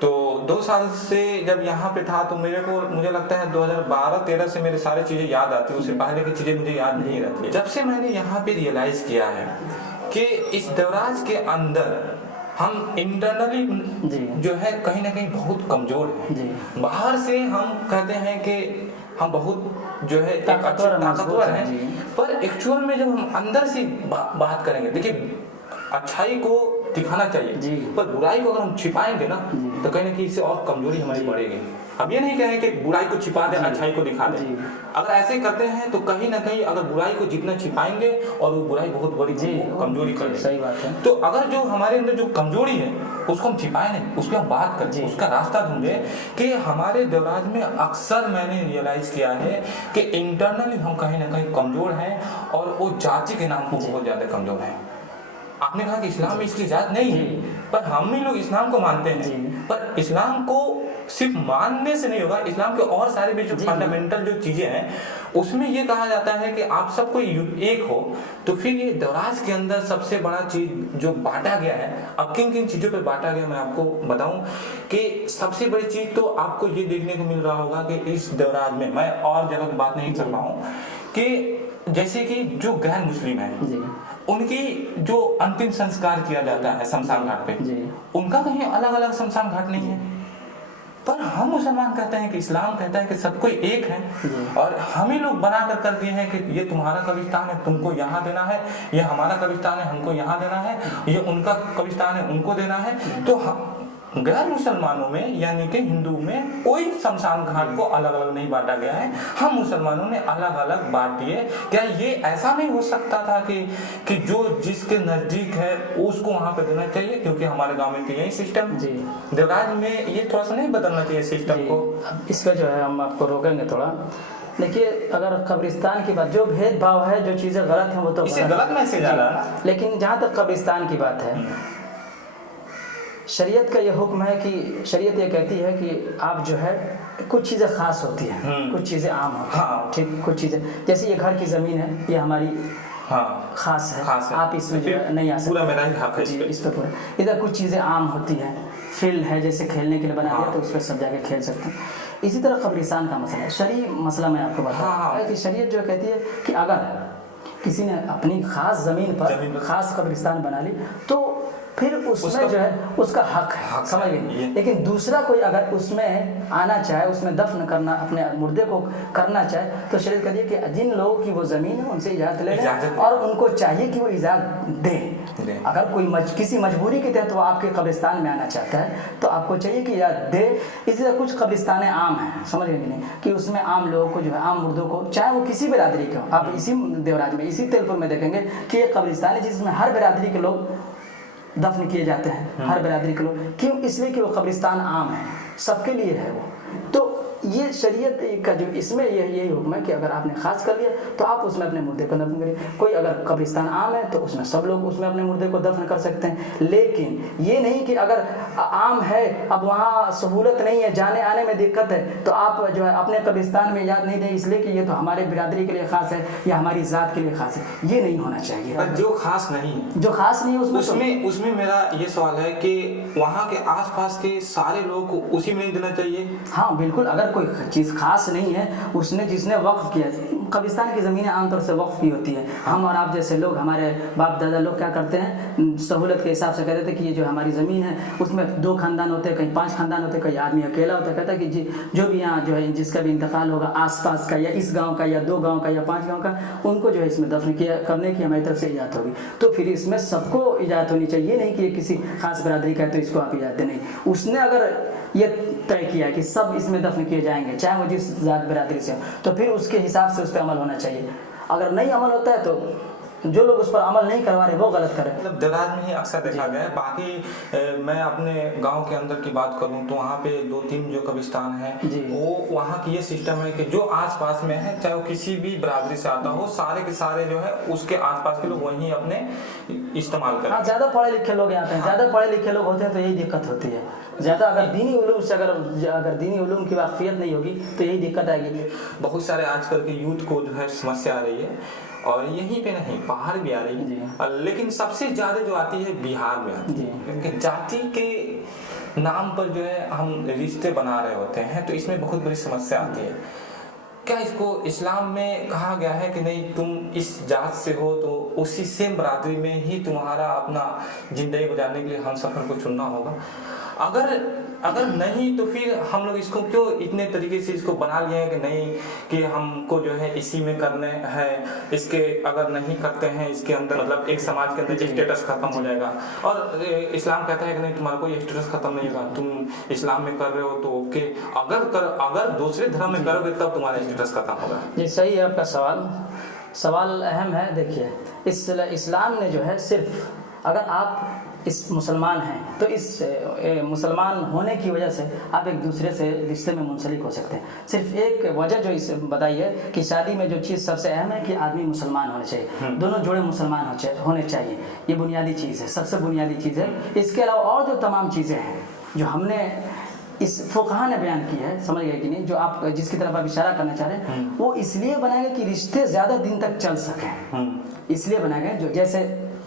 तो 2 साल से जब यहाँ पे था तो मुझे लगता है 2012-13 से मेरे सारी चीज़ें याद आती, उससे पहले की चीज़ें मुझे याद नहीं रहती। जब से मैंने यहाँ पे रियलाइज़ किया है कि इस देराज के अंदर हम इंटरनली जो है कहीं ना कहीं बहुत कमज़ोर हैं। बाहर से हम कहते हैं कि हम बहुत जो है ताकतवर हैं, पर एक्चुअल में जब हम अंदर से बात करेंगे, देखिए अच्छाई को दिखाना चाहिए पर बुराई को अगर हम छिपाएंगे ना तो कहीं ना कहीं इससे और कमजोरी हमारी बढ़ेगी। अब ये नहीं कहें कि बुराई को छिपा दे अच्छाई को दिखा दे, अगर ऐसे करते हैं तो कहीं ना कहीं अगर बुराई को जितना छिपाएंगे और वो बुराई बहुत बड़ी कमजोरी कर देगी। सही बात है। तो अगर जो हमारे अंदर जो कमजोरी है उसको हम छिपाए नहीं, उस पर हम बात करें, उसका रास्ता ढूंढे। कि हमारे देवराज में अक्सर मैंने रियलाइज किया है कि इंटरनली हम कहीं ना कहीं कमजोर हैं और वो जाति के नाम पर बहुत ज्यादा कमजोर हैं। आपने कहा कि इस्लाम में इसकी इजाज़त नहीं है, पर हम ही लोग इस्लाम को मानते हैं, पर इस्लाम को सिर्फ मानने से नहीं होगा, इस्लाम के और सारे भी जो फंडामेंटल जो चीजें हैं उसमें ये कहा जाता है कि आप सबको एक हो। तो फिर ये देवराज के अंदर सबसे बड़ा चीज जो बांटा गया है, अब किन किन चीजों पे बांटा गया मैं आपको बताऊं कि सबसे बड़ी चीज तो आपको ये देखने को मिल रहा होगा कि इस देवराज में, मैं और जगह की बात नहीं कर रहा हूँ, कि जैसे कि जो गैर मुस्लिम है उनकी जो अंतिम संस्कार किया जाता है शमशान घाट पे, उनका कहीं अलग अलग शमशान घाट नहीं है। पर हम मुसलमान कहते हैं कि इस्लाम कहता है कि सब कोई एक है, और हम ही लोग बना कर दिए हैं कि ये तुम्हारा कब्रिस्तान है, तुमको यहाँ देना है, ये हमारा कब्रिस्तान है, हमको यहाँ देना है, ये उनका कब्रिस्तान है, उनको देना है। तो गैर मुसलमानों में यानी कि हिंदू में कोई शमशान घाट को अलग अलग नहीं बांटा गया है, हम मुसलमानों ने अलग अलग बांट दिए। क्या ये ऐसा नहीं हो सकता था कि जो जिसके नजदीक है उसको वहां पे देना चाहिए, क्योंकि हमारे गांव में तो यही सिस्टम, देवराज में ये थोड़ा सा नहीं बदलना चाहिए सिस्टम को? इस पर जो है हम आपको रोकेंगे थोड़ा। देखिए, अगर कब्रिस्तान की बात, जो भेदभाव है, जो चीज़ें गलत हैं वो तो इसे गलत मैसेज आ रहा है, लेकिन जहाँ तक कब्रिस्तान की बात है, शरीयत का ये हुक्म है कि शरीयत ये कहती है कि आप जो है कुछ चीज़ें खास होती हैं, कुछ चीज़ें आम होती हैं, ठीक, कुछ चीज़ें जैसे ये घर की ज़मीन है, ये हमारी खास है, आप इसमें जो नहीं आ सकते, पूरा मेरा ही हक है इस पर पूरा। इधर कुछ चीज़ें आम होती हैं, फील्ड है जैसे खेलने के लिए बना दिया तो उस पर सब जाके खेल सकते हैं। इसी तरह कब्रिस्तान का मसला है, शरीय मसला मैं आपको बता रहा हूँ कि शरीयत जो कहती है कि अगर किसी ने अपनी खास ज़मीन पर खास कब्रिस्तान बना ली तो फिर उसमें जो है उसका हक है, समझ गए। लेकिन दूसरा कोई अगर उसमें आना चाहे, उसमें दफन करना, अपने मुर्दे को करना चाहे, तो शरीयत कहती है कि जिन लोगों की वो ज़मीन है उनसे इजाज़त ले लें, और उनको चाहिए कि वो इजाज़त दें। अगर कोई किसी मजबूरी के तहत वो आपके कब्रिस्तान में आना चाहता है तो आपको चाहिए कि इजाज़त दे। इसी तरह कुछ कब्रिस्तान आम हैं, समझ गए कि नहीं, कि उसमें आम लोगों को जो है, आम मुर्दों को, चाहे वो किसी बिरादरी के हो, आप इसी देवराज में, इसी तेलपुर में देखेंगे कि एक कब्रिस्तान है जिसमें हर बिरादरी के लोग दफन किए जाते हैं, हर बिरादरी के लोग। क्यों? इसलिए कि वो कब्रिस्तान आम है, सबके लिए है वो। तो ये शरीयत का जो इसमें यही हुक्म है कि अगर आपने खास कर लिया तो आप उसमें अपने मुर्दे को दफन करिए। कोई अगर कब्रिस्तान आम है तो उसमें सब लोग उसमें अपने मुर्दे को दफन कर सकते हैं, लेकिन ये नहीं कि अगर आम है, अब वहाँ सहूलत नहीं है, जाने आने में दिक्कत है, तो आप जो है अपने कब्रिस्तान में याद नहीं दें इसलिए कि ये तो हमारे बिरादरी के लिए खास है या हमारी ज़ात के लिए खास है। ये नहीं होना चाहिए। पर जो खास नहीं है, जो खास नहीं है उसमें मेरा ये सवाल है कि वहाँ के आसपास के सारे लोगों को उसी में नहीं देना चाहिए? हाँ बिल्कुल, अगर कोई चीज़ खास नहीं है, उसने जिसने वक्फ किया, कब्रिस्तान की ज़मीनें आमतौर से वक्फ की होती है। हम और आप जैसे लोग, हमारे बाप दादा लोग क्या करते हैं, सहूलत के हिसाब से कहते थे कि ये जो हमारी ज़मीन है उसमें 2 खानदान होते हैं, कहीं 5 खानदान होते हैं, कहीं आदमी अकेला होता है। कहता है कि जो भी यहाँ जो है जिसका भी इंतकाल होगा आसपास का, या इस गाँव का, या 2 गाँव का, या 5 गाँव का, उनको जो है इसमें दफन करने की हमारी तरफ से इजाज़त होगी। तो फिर इसमें सबको इजाज़त होनी चाहिए, नहीं कि किसी खास बिरादरी का है तो इसको आप इजाज़त दें, नहीं। उसने अगर ये तय किया कि सब इसमें दफन किए जाएंगे चाहे वो जिस जात बिरादरी से हो, तो फिर उसके हिसाब से उस पर अमल होना चाहिए। अगर नहीं अमल होता है तो जो लोग उस पर अमल नहीं करवा रहे वो गलत करें। मतलब देवराज में ही अक्सर देखा गया है। बाकी मैं अपने गांव के अंदर की बात करूं तो वहाँ पे 2-3 जो कब्रिस्तान है, वो वहाँ की ये सिस्टम है कि जो आसपास में है, चाहे वो किसी भी बिरादरी से आता हो, सारे के सारे जो है उसके आसपास के लोग वहीं अपने इस्तेमाल करें। हाँ, ज़्यादा पढ़े लिखे लोग यहाँ पे, ज़्यादा पढ़े लिखे लोग होते हैं तो यही दिक्कत होती है। ज़्यादा अगर दीनी उलूम से अगर दीनी उलूम की वाक़फियत नहीं होगी तो यही दिक्कत आएगी। बहुत सारे आजकल के यूथ को जो है समस्या आ रही है, और यहीं पे नहीं, बाहर भी आ रही है, लेकिन सबसे ज़्यादा जो आती है बिहार में आती है, क्योंकि जाति के नाम पर जो है हम रिश्ते बना रहे होते हैं, तो इसमें बहुत बड़ी समस्या आती है। क्या इसको इस्लाम में कहा गया है कि नहीं, तुम इस जात से हो तो उसी सेम बरादरी में ही तुम्हारा अपना जिंदगी गुजारने के लिए हम सफ़र को चुनना होगा? अगर नहीं तो फिर हम लोग इसको क्यों इतने तरीके से इसको बना लिए हैं कि नहीं, कि हमको जो है इसी में करने हैं, इसके अगर नहीं करते हैं इसके अंदर मतलब एक समाज के अंदर स्टेटस खत्म हो जाएगा। और इस्लाम कहता है कि नहीं, तुम्हारा कोई स्टेटस खत्म नहीं होगा, तुम इस्लाम में कर रहे हो तो ओके, अगर दूसरे धर्म में करोगे तब तुम्हारा स्टेटस खत्म होगा। जी सही है आपका सवाल अहम है। देखिए, इस्लाम ने जो है सिर्फ अगर आप इस मुसलमान हैं तो इस मुसलमान होने की वजह से आप एक दूसरे से रिश्ते में मुंसलिक हो सकते हैं। सिर्फ एक वजह जो इस बताई है कि शादी में जो चीज़ सबसे अहम है कि आदमी मुसलमान होने चाहिए, दोनों जोड़े मुसलमान होने चाहिए, ये बुनियादी चीज़ है, सबसे बुनियादी चीज़ है। इसके अलावा और जो तमाम चीज़ें हैं जो हमने इस फुकहा ने बयान की है, समझ गए कि नहीं, जो आप जिसकी तरफ आप इशारा करना चाह रहे हैं, वो इसलिए बनाए गए कि रिश्ते ज़्यादा दिन तक चल सकें, इसलिए बनाए गए। जो जैसे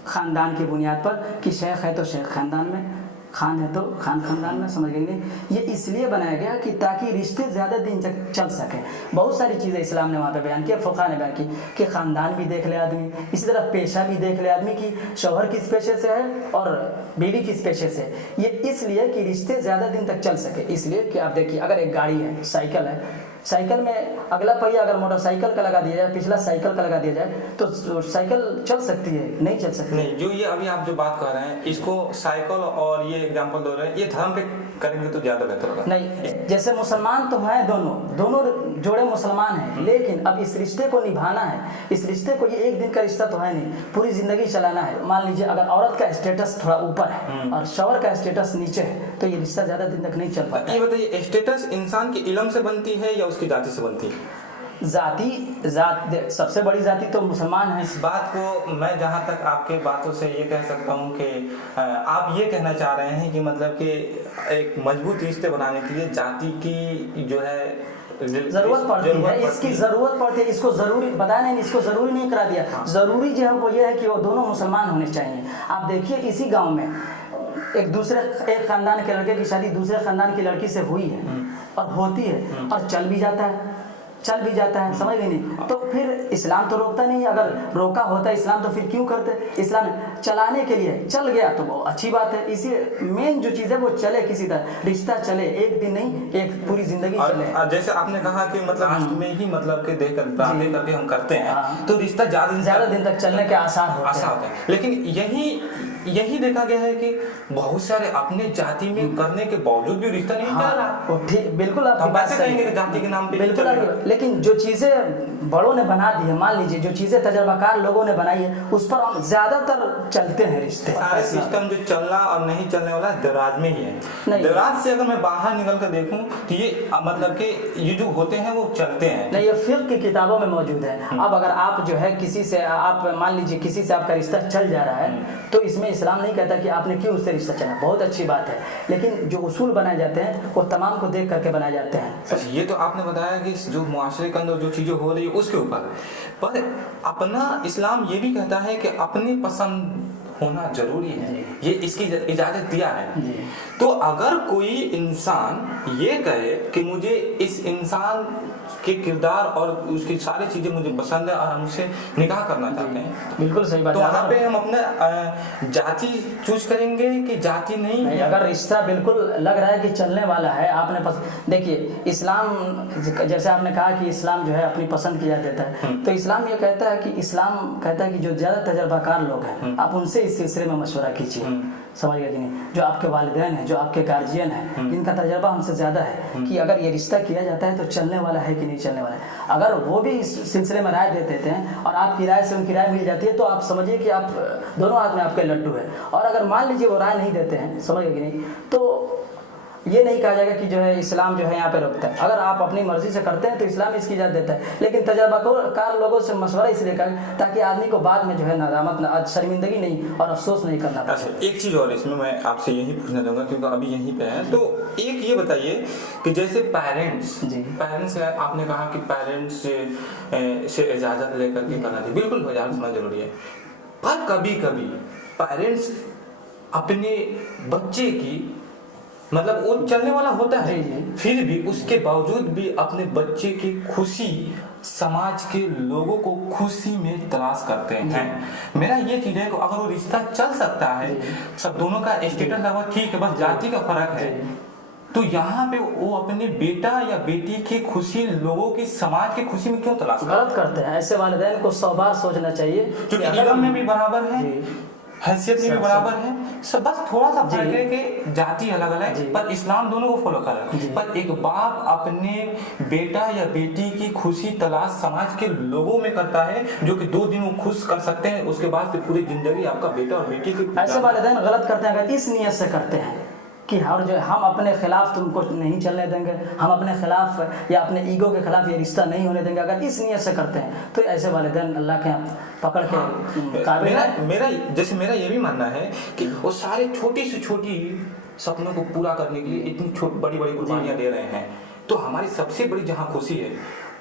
ख़ानदान की बुनियाद पर कि शेख है तो शेख ख़ानदान में, खान है तो खान खानदान में, समझ गए, ये इसलिए बनाया गया कि ताकि रिश्ते ज़्यादा दिन तक चल सकें। बहुत सारी चीज़ें इस्लाम ने वहाँ पे बयान किया, फ़ुक़हा ने बयान की कि ख़ानदान भी देख ले आदमी, इसी तरह पेशा भी देख ले आदमी कि शौहर किस पेशे से है और बीवी किस पेशे से। ये इसलिए कि रिश्ते ज़्यादा दिन तक चल सके। इसलिए कि आप देखिए, अगर एक गाड़ी है, साइकिल है, साइकिल में अगला पहिया अगर मोटरसाइकिल का लगा दिया जाए, पिछला साइकिल का लगा दिया जाए तो साइकिल चल सकती है, नहीं चल सकती। नहीं, जो ये अभी आप जो बात कर रहे हैं इसको साइकिल और ये एग्जांपल दे रहे हैं, ये धर्म पे करेंगे तो ज़्यादा बेहतर होगा। नहीं, जैसे मुसलमान तो हैं, दोनों जोड़े मुसलमान हैं, लेकिन अब इस रिश्ते को निभाना है, इस रिश्ते को, ये एक दिन का रिश्ता तो है नहीं, पूरी ज़िंदगी चलाना है। मान लीजिए अगर औरत का स्टेटस थोड़ा ऊपर है और शौहर का स्टेटस नीचे है तो ये रिश्ता ज़्यादा दिन तक नहीं चल पाता। ये बताइए, स्टेटस इंसान के इल्म से बनती है या उसकी जाति से बनती है? जात सबसे बड़ी जाति तो मुसलमान है। इस बात को मैं जहाँ तक आपके बातों से ये कह सकता हूँ कि आप ये कहना चाह रहे हैं कि मतलब कि एक मजबूत रिश्ते बनाने के लिए जाति की जो है जरूरत पड़ती है, इसकी जरूरत पड़ती है। इसको जरूरी बताया नहीं, इसको जरूरी नहीं करा दिया। जरूरी जो है वो ये है कि वो दोनों मुसलमान होने चाहिए। आप देखिए, इसी गांव में एक खानदान के लड़के की शादी दूसरे खानदान की लड़की से हुई है और होती है और चल भी जाता है, समझ गए नहीं? तो फिर इस्लाम तो रोकता नहीं। अगर रोका होता इस्लाम तो फिर क्यों करते? इस्लाम चलाने के लिए चल गया तो वो अच्छी बात है। इसी मेन जो चीज़ है वो चले, किसी तरह रिश्ता चले, एक दिन नहीं, एक पूरी जिंदगी चले। जैसे आपने कहा कि मतलब राष्ट्र में ही मतलब कि देख करके हम करते हैं तो रिश्ता ज़्यादा दिन तक चलने के आसार होते हैं। लेकिन यही देखा गया है कि बहुत सारे अपने जाति में करने के बावजूद भी रिश्ता नहीं चल रहा। ठीक, बिल्कुल आपकी बात सही है, जाति के नाम पे बिल्कुल। लेकिन जो चीज़ें बड़ों ने बना दी है, मान लीजिए जो चीज़ें तजर्बाकार लोगों ने बनाई है, उस पर हम ज़्यादातर चलते हैं रिश्ते। सारे सिस्टम जो चलना और नहीं चलने वाला दराज में ही है। दराज से अगर मैं बाहर निकल कर देखूं तो ये मतलब कि ये जो होते हैं वो चलते हैं। नहीं, ये फिक़्ह की किताबों में मौजूद है। अब अगर आप जो है किसी से, आप मान लीजिए किसी से आपका रिश्ता चल जा रहा है तो इसमें इस्लाम नहीं कहता कि आपने क्यों उससे रिश्ता चला, बहुत अच्छी बात है। लेकिन जो उसूल बनाए जाते हैं वो तमाम को देख करके बनाए जाते हैं। अच्छा, ये तो आपने बताया कि जो मुआशरे के अंदर जो चीज़ें हो रही है उसके ऊपर, पर अपना इस्लाम ये भी कहता है कि अपनी पसंद होना जरूरी है, ये इसकी इजाज़त दिया है। तो अगर कोई इंसान ये कहे कि मुझे इस इंसान के किरदार और उसकी सारी चीज़ें मुझे पसंद है और हम उससे निकाह करना चाहते हैं, बिल्कुल सही बात तो वहाँ पे हम अपने जाति चूज करेंगे कि जाति नहीं? अगर रिश्ता बिल्कुल लग रहा है कि चलने वाला है, आपने देखिए इस्लाम, जैसे आपने कहा कि इस्लाम जो है अपनी पसंद की जाती है, तो इस्लाम ये कहता है कि इस्लाम कहता है कि जो ज़्यादा तजर्बाकार लोग हैं आप उनसे इस सिलसिले में मशवरा कीजिए, समझ गए कि नहीं? जो आपके वालिदैन हैं, जो आपके गार्जियन हैं, जिनका तजर्बा हमसे ज़्यादा है कि अगर ये रिश्ता किया जाता है तो चलने वाला है कि नहीं चलने वाला है। अगर वो भी इस सिलसिले में राय दे देते हैं और आपकी राय से उनकी राय मिल जाती है तो आप समझिए कि आप दोनों हाथ में आपके लड्डू है। और अगर मान लीजिए वो राय नहीं देते हैं, समझ गए कि नहीं, तो ये नहीं कहा जाएगा कि जो है इस्लाम जो है यहाँ पे रोकता है। अगर आप अपनी मर्जी से करते हैं तो इस्लाम इसकी इजाज़त देता है, लेकिन तजर्बाकार लोगों से मशवरा इसलिए करें ताकि आदमी को बाद में जो है नदामत, शर्मिंदगी नहीं और अफसोस नहीं करना पड़े। अच्छा, एक चीज़ और इसमें मैं आपसे यही पूछना चाहूँगा क्योंकि अभी यहीं पे है, तो एक ये बताइए कि जैसे पेरेंट्स आपने कहा कि पेरेंट्स से इजाज़त लेकर के करना चाहिए, बिल्कुल इजाज़त होना जरूरी है, पर कभी कभी पेरेंट्स अपने बच्चे की मतलब वो चलने वाला होता है, फिर भी उसके बावजूद भी अपने बच्चे की खुशी समाज के लोगों को खुशी में तलाश करते हैं। मेरा ये चीज़ है कि अगर वो रिश्ता चल सकता है, सब दोनों का स्टेटस लगभग ठीक है, बस जाति का फर्क है, तो यहाँ पे वो अपने बेटा या बेटी की खुशी लोगों की समाज की खुशी में क्यों तलाश गलत करते हैं? ऐसे वालिदैन को 100 बार सोचना चाहिए क्योंकि इल्म में भी बराबर है, हैसियत में भी बराबर है, सब बस थोड़ा सा फर्क है कि जाति अलग अलग है, पर इस्लाम दोनों को फॉलो कर रहा है। पर एक बाप अपने बेटा या बेटी की खुशी तलाश समाज के लोगों में करता है, जो कि 2 दिन वो खुश कर सकते हैं, उसके बाद फिर पूरी जिंदगी आपका बेटा और बेटी की। ऐसे वालिदैन गलत करते हैं अगर इस नियत से करते हैं कि हर जो हम अपने खिलाफ तुमको नहीं चलने देंगे, हम अपने खिलाफ या अपने ईगो के खिलाफ ये रिश्ता नहीं होने देंगे, अगर इस नियत से करते हैं तो ऐसे वालिदैन अल्लाह के पकड़ के काबिल है। मेरा ये भी मानना है कि वो सारे छोटी से छोटी सपनों को पूरा करने के लिए इतनी बड़ी बड़ी कुर्बानियां दे रहे हैं, तो हमारी सबसे बड़ी जहां खुशी है,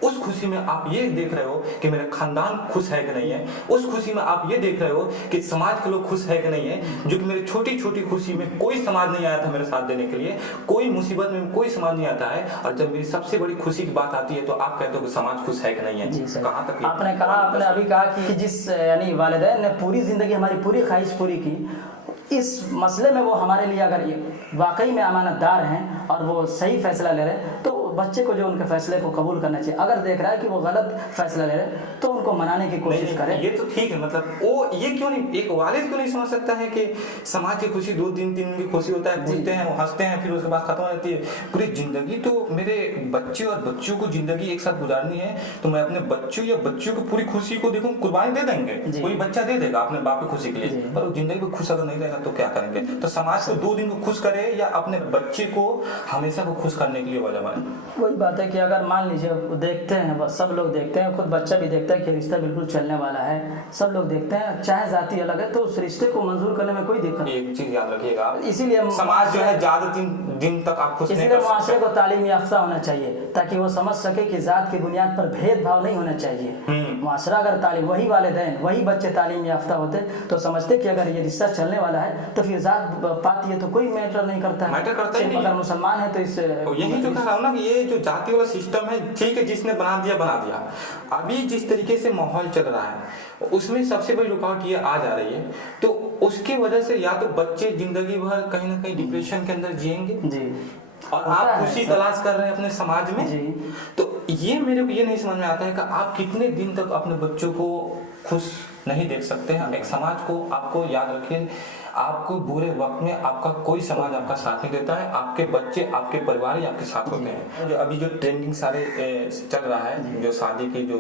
उस खुशी में आप ये देख रहे हो कि मेरा खानदान खुश है कि नहीं है, उस खुशी में आप ये देख रहे हो कि समाज के लोग खुश है कि नहीं है, जो कि मेरी छोटी छोटी खुशी में कोई समाज नहीं आया था मेरे साथ देने के लिए, कोई मुसीबत में कोई समाज नहीं आता है, और जब मेरी सबसे बड़ी खुशी की बात आती है तो आप कहते हो कि समाज खुश है कि नहीं है। कहाँ तक आपने अभी कहा कि जिस यानी वालिदैन ने पूरी जिंदगी हमारी पूरी ख्वाहिश पूरी की, इस मसले में वो हमारे लिए अगर ये वाकई में अमानतदार हैं और वो सही फैसला ले रहे हैं, तो बच्चे को जो उनके फैसले को कबूल करना चाहिए। अगर देख रहा है कि वो गलत फैसला ले रहे हैं तो उनको मनाने की कोशिश करें। ये तो ठीक है, मतलब वो ये क्यों नहीं, एक वालिद क्यों नहीं समझ सकता है कि समाज की खुशी 2-3 दिन की खुशी होता है, पूछते हैं, वो हंसते हैं, फिर उसके बाद खत्म हो जाती है। पूरी जिंदगी तो मेरे बच्चे और बच्चों को जिंदगी एक साथ गुजारनी है, तो मैं अपने बच्चों या बच्चियों की पूरी खुशी को देखूं, कुर्बानी दे देंगे, कोई बच्चा दे देगा अपने बाप की खुशी के लिए, पर जिंदगी को खुश अगर नहीं रहेगा तो क्या करेंगे। तो समाज को 2 दिन को खुश करे या अपने बच्चे को हमेशा को खुश करने के लिए वजह बने। वही बात है कि अगर मान लीजिए देखते हैं, सब लोग देखते हैं, खुद बच्चा भी देखता है कि रिश्ता बिल्कुल चलने वाला है, सब लोग देखते हैं, चाहे जाति अलग है, तो उस रिश्ते को मंजूर करने में कोई दिक्कत नहीं। एक चीज याद रखिएगा, इसीलिए समाज जो है ज्यादा दिन तक आप खुश नहीं कर सकते। मुआशरे को तालीम याफ्ता होना चाहिए ताकि वो समझ सके कि जात की बुनियाद पर भेदभाव नहीं होना चाहिए। मुआशरा अगर तालीम, वही वालिदैन वही बच्चे तालीम याफ्ता होते तो समझते कि अगर ये रिश्ता चलने वाला है तो फिर जात पात ये तो कोई मैटर नहीं करता है, मैटर करता ही नहीं। अगर मुसलमान है तो इस यही तो कह रहा हूँ ना कि ये जो जाति वाला सिस्टम है, ठीक है, जिसने बना दिया। अभी जिस तरीके से माहौल चल रहा है उसमें सबसे बड़ी रुकावट ये आ जा रही है, तो उसकी वजह से या तो बच्चे जिंदगी भर कहीं ना कहीं डिप्रेशन के अंदर जिएंगे जी, और आप खुशी तलाश कर रहे हैं अपने समाज में जी। तो ये मेरे को ये नहीं समझ में आता है कि आप कितने दिन तक अपने बच्चों को खुश नहीं देख सकते हैं। एक समाज को आपको याद रखिए, आपको बुरे वक्त में आपका कोई समाज आपका साथ नहीं देता है, आपके बच्चे आपके परिवार ही आपके साथ होते हैं। जो अभी जो ट्रेंडिंग सारे चल रहा है, जो शादी के जो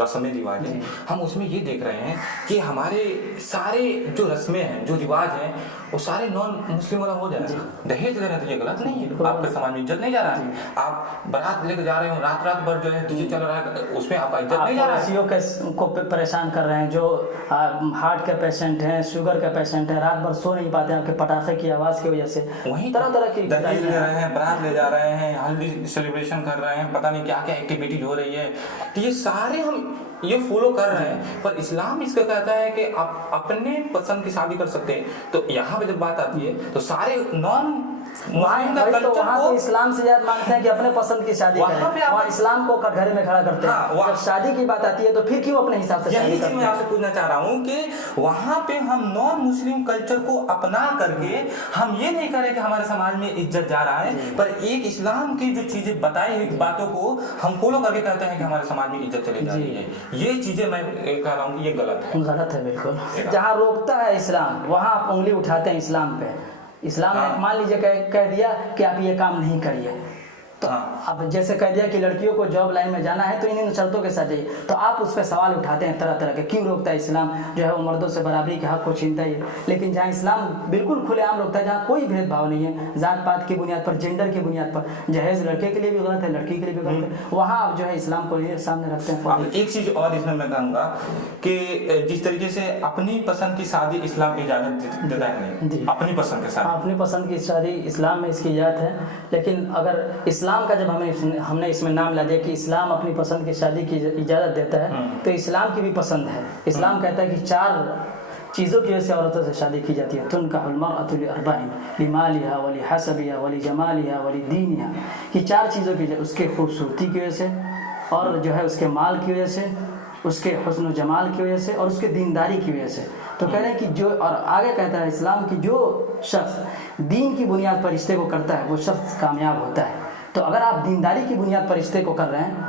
रस्में रिवाज है, हम उसमें ये देख रहे हैं कि हमारे सारे जो रस्में हैं, जो रिवाज हैं, वो सारे नॉन मुस्लिम वाला हो जा रहा है। दहेज ले रहे हैं तो ये गलत नहीं है, आपके समाज में इज्जत नहीं जा रहा है। आप बारात लेकर जा रहे हो, रात भर जो है डीजे चल रहा है, उसमें आपका इज्जत नहीं जा रहा है। को परेशान कर रहे हैं, जो हार्ट के पेशेंट हैं, शुगर के पेशेंट हैं, रात भर सो नहीं पाते हैं आपके पटाखे की आवाज की वजह से। वहीं तरह की दहेज ले रहे हैं, बारात ले जा रहे हैं, हल्दी सेलिब्रेशन कर रहे हैं, पता नहीं क्या क्या एक्टिविटीज हो रही है, तो ये सारे हम ये फॉलो कर रहे हैं। पर इस्लाम इसका कहता है कि आप अपने पसंद की शादी कर सकते हैं। तो यहाँ पे जब बात आती है तो सारे नॉन वहाँ तो इस्लाम से ज्यादा मानते हैं कि अपने पसंद की शादी करें, वहाँ इस्लाम को कटघरे में खड़ा करते हैं। जब शादी की बात आती है तो फिर क्यों अपने हिसाब से शादी करते हैं? मैं आपसे पूछना चाह रहा हूँ कि वहाँ पे हम नॉन मुस्लिम कल्चर को अपना करके हम ये नहीं करें कि हमारे समाज में इज्जत जा रहा है, पर एक इस्लाम की जो चीजें बताई हुई बातों को हम फॉलो करके कहते हैं कि हमारे समाज में इज्जत चली जा रही है। ये चीजें मैं कह रहा हूँ कि ये गलत है बिल्कुल। जहाँ रोकता है इस्लाम वहाँ आप उंगली उठाते हैं इस्लाम पे। इस्लाम ने मान लीजिए कह दिया कि आप ये काम नहीं करिए, तो अब जैसे कह दिया कि लड़कियों को जॉब लाइन में जाना है तो इन शर्तों के साथ जाइए, तो आप उस पर सवाल उठाते हैं तरह तरह के, क्यों रोकता है इस्लाम जो है वो मर्दों से बराबरी के हक को छीनता है। लेकिन जहाँ इस्लाम बिल्कुल खुलेआम रोकता है, जहाँ कोई भेदभाव नहीं है, जात पात की बुनियाद पर, जेंडर की बुनियाद पर, जहेज लड़के के लिए भी गलत है, लड़की के लिए भी गलत है, वहाँ आप जो है इस्लाम को सामने रखते हैं। एक चीज और इसमें मैं कहूँगा कि जिस तरीके से अपनी पसंद की शादी इस्लाम इजाजत देता है नहीं, अपनी पसंद की शादी, अपनी पसंद की शादी इस्लाम में इसकी इजाजत है। लेकिन अगर इस्लाम का जब हमने इसमें नाम ला दिया कि इस्लाम अपनी पसंद की शादी की इजाज़त देता है, तो इस्लाम की भी पसंद है। इस्लाम कहता है कि 4 चीज़ों की वजह से औरतों से शादी की जाती है। तुनकाहुल मरअतु लिअरबईन लिमालिहा वली हसबिहा वली जमालिहा वली दीनिहा, कि 4 चीज़ों की, उसके खूबसूरती की वजह से, और जो है उसके माल की वजह से, उसके हुस्न जमाल की वजह से, और उसके दीनदारी की वजह से। तो कह रहे हैं कि जो, और आगे कहता है इस्लाम की जो शख्स दीन की बुनियाद पर रिश्ते को करता है वो शख्स कामयाब होता है। तो अगर आप दीनदारी की बुनियाद पर रिश्ते को कर रहे हैं,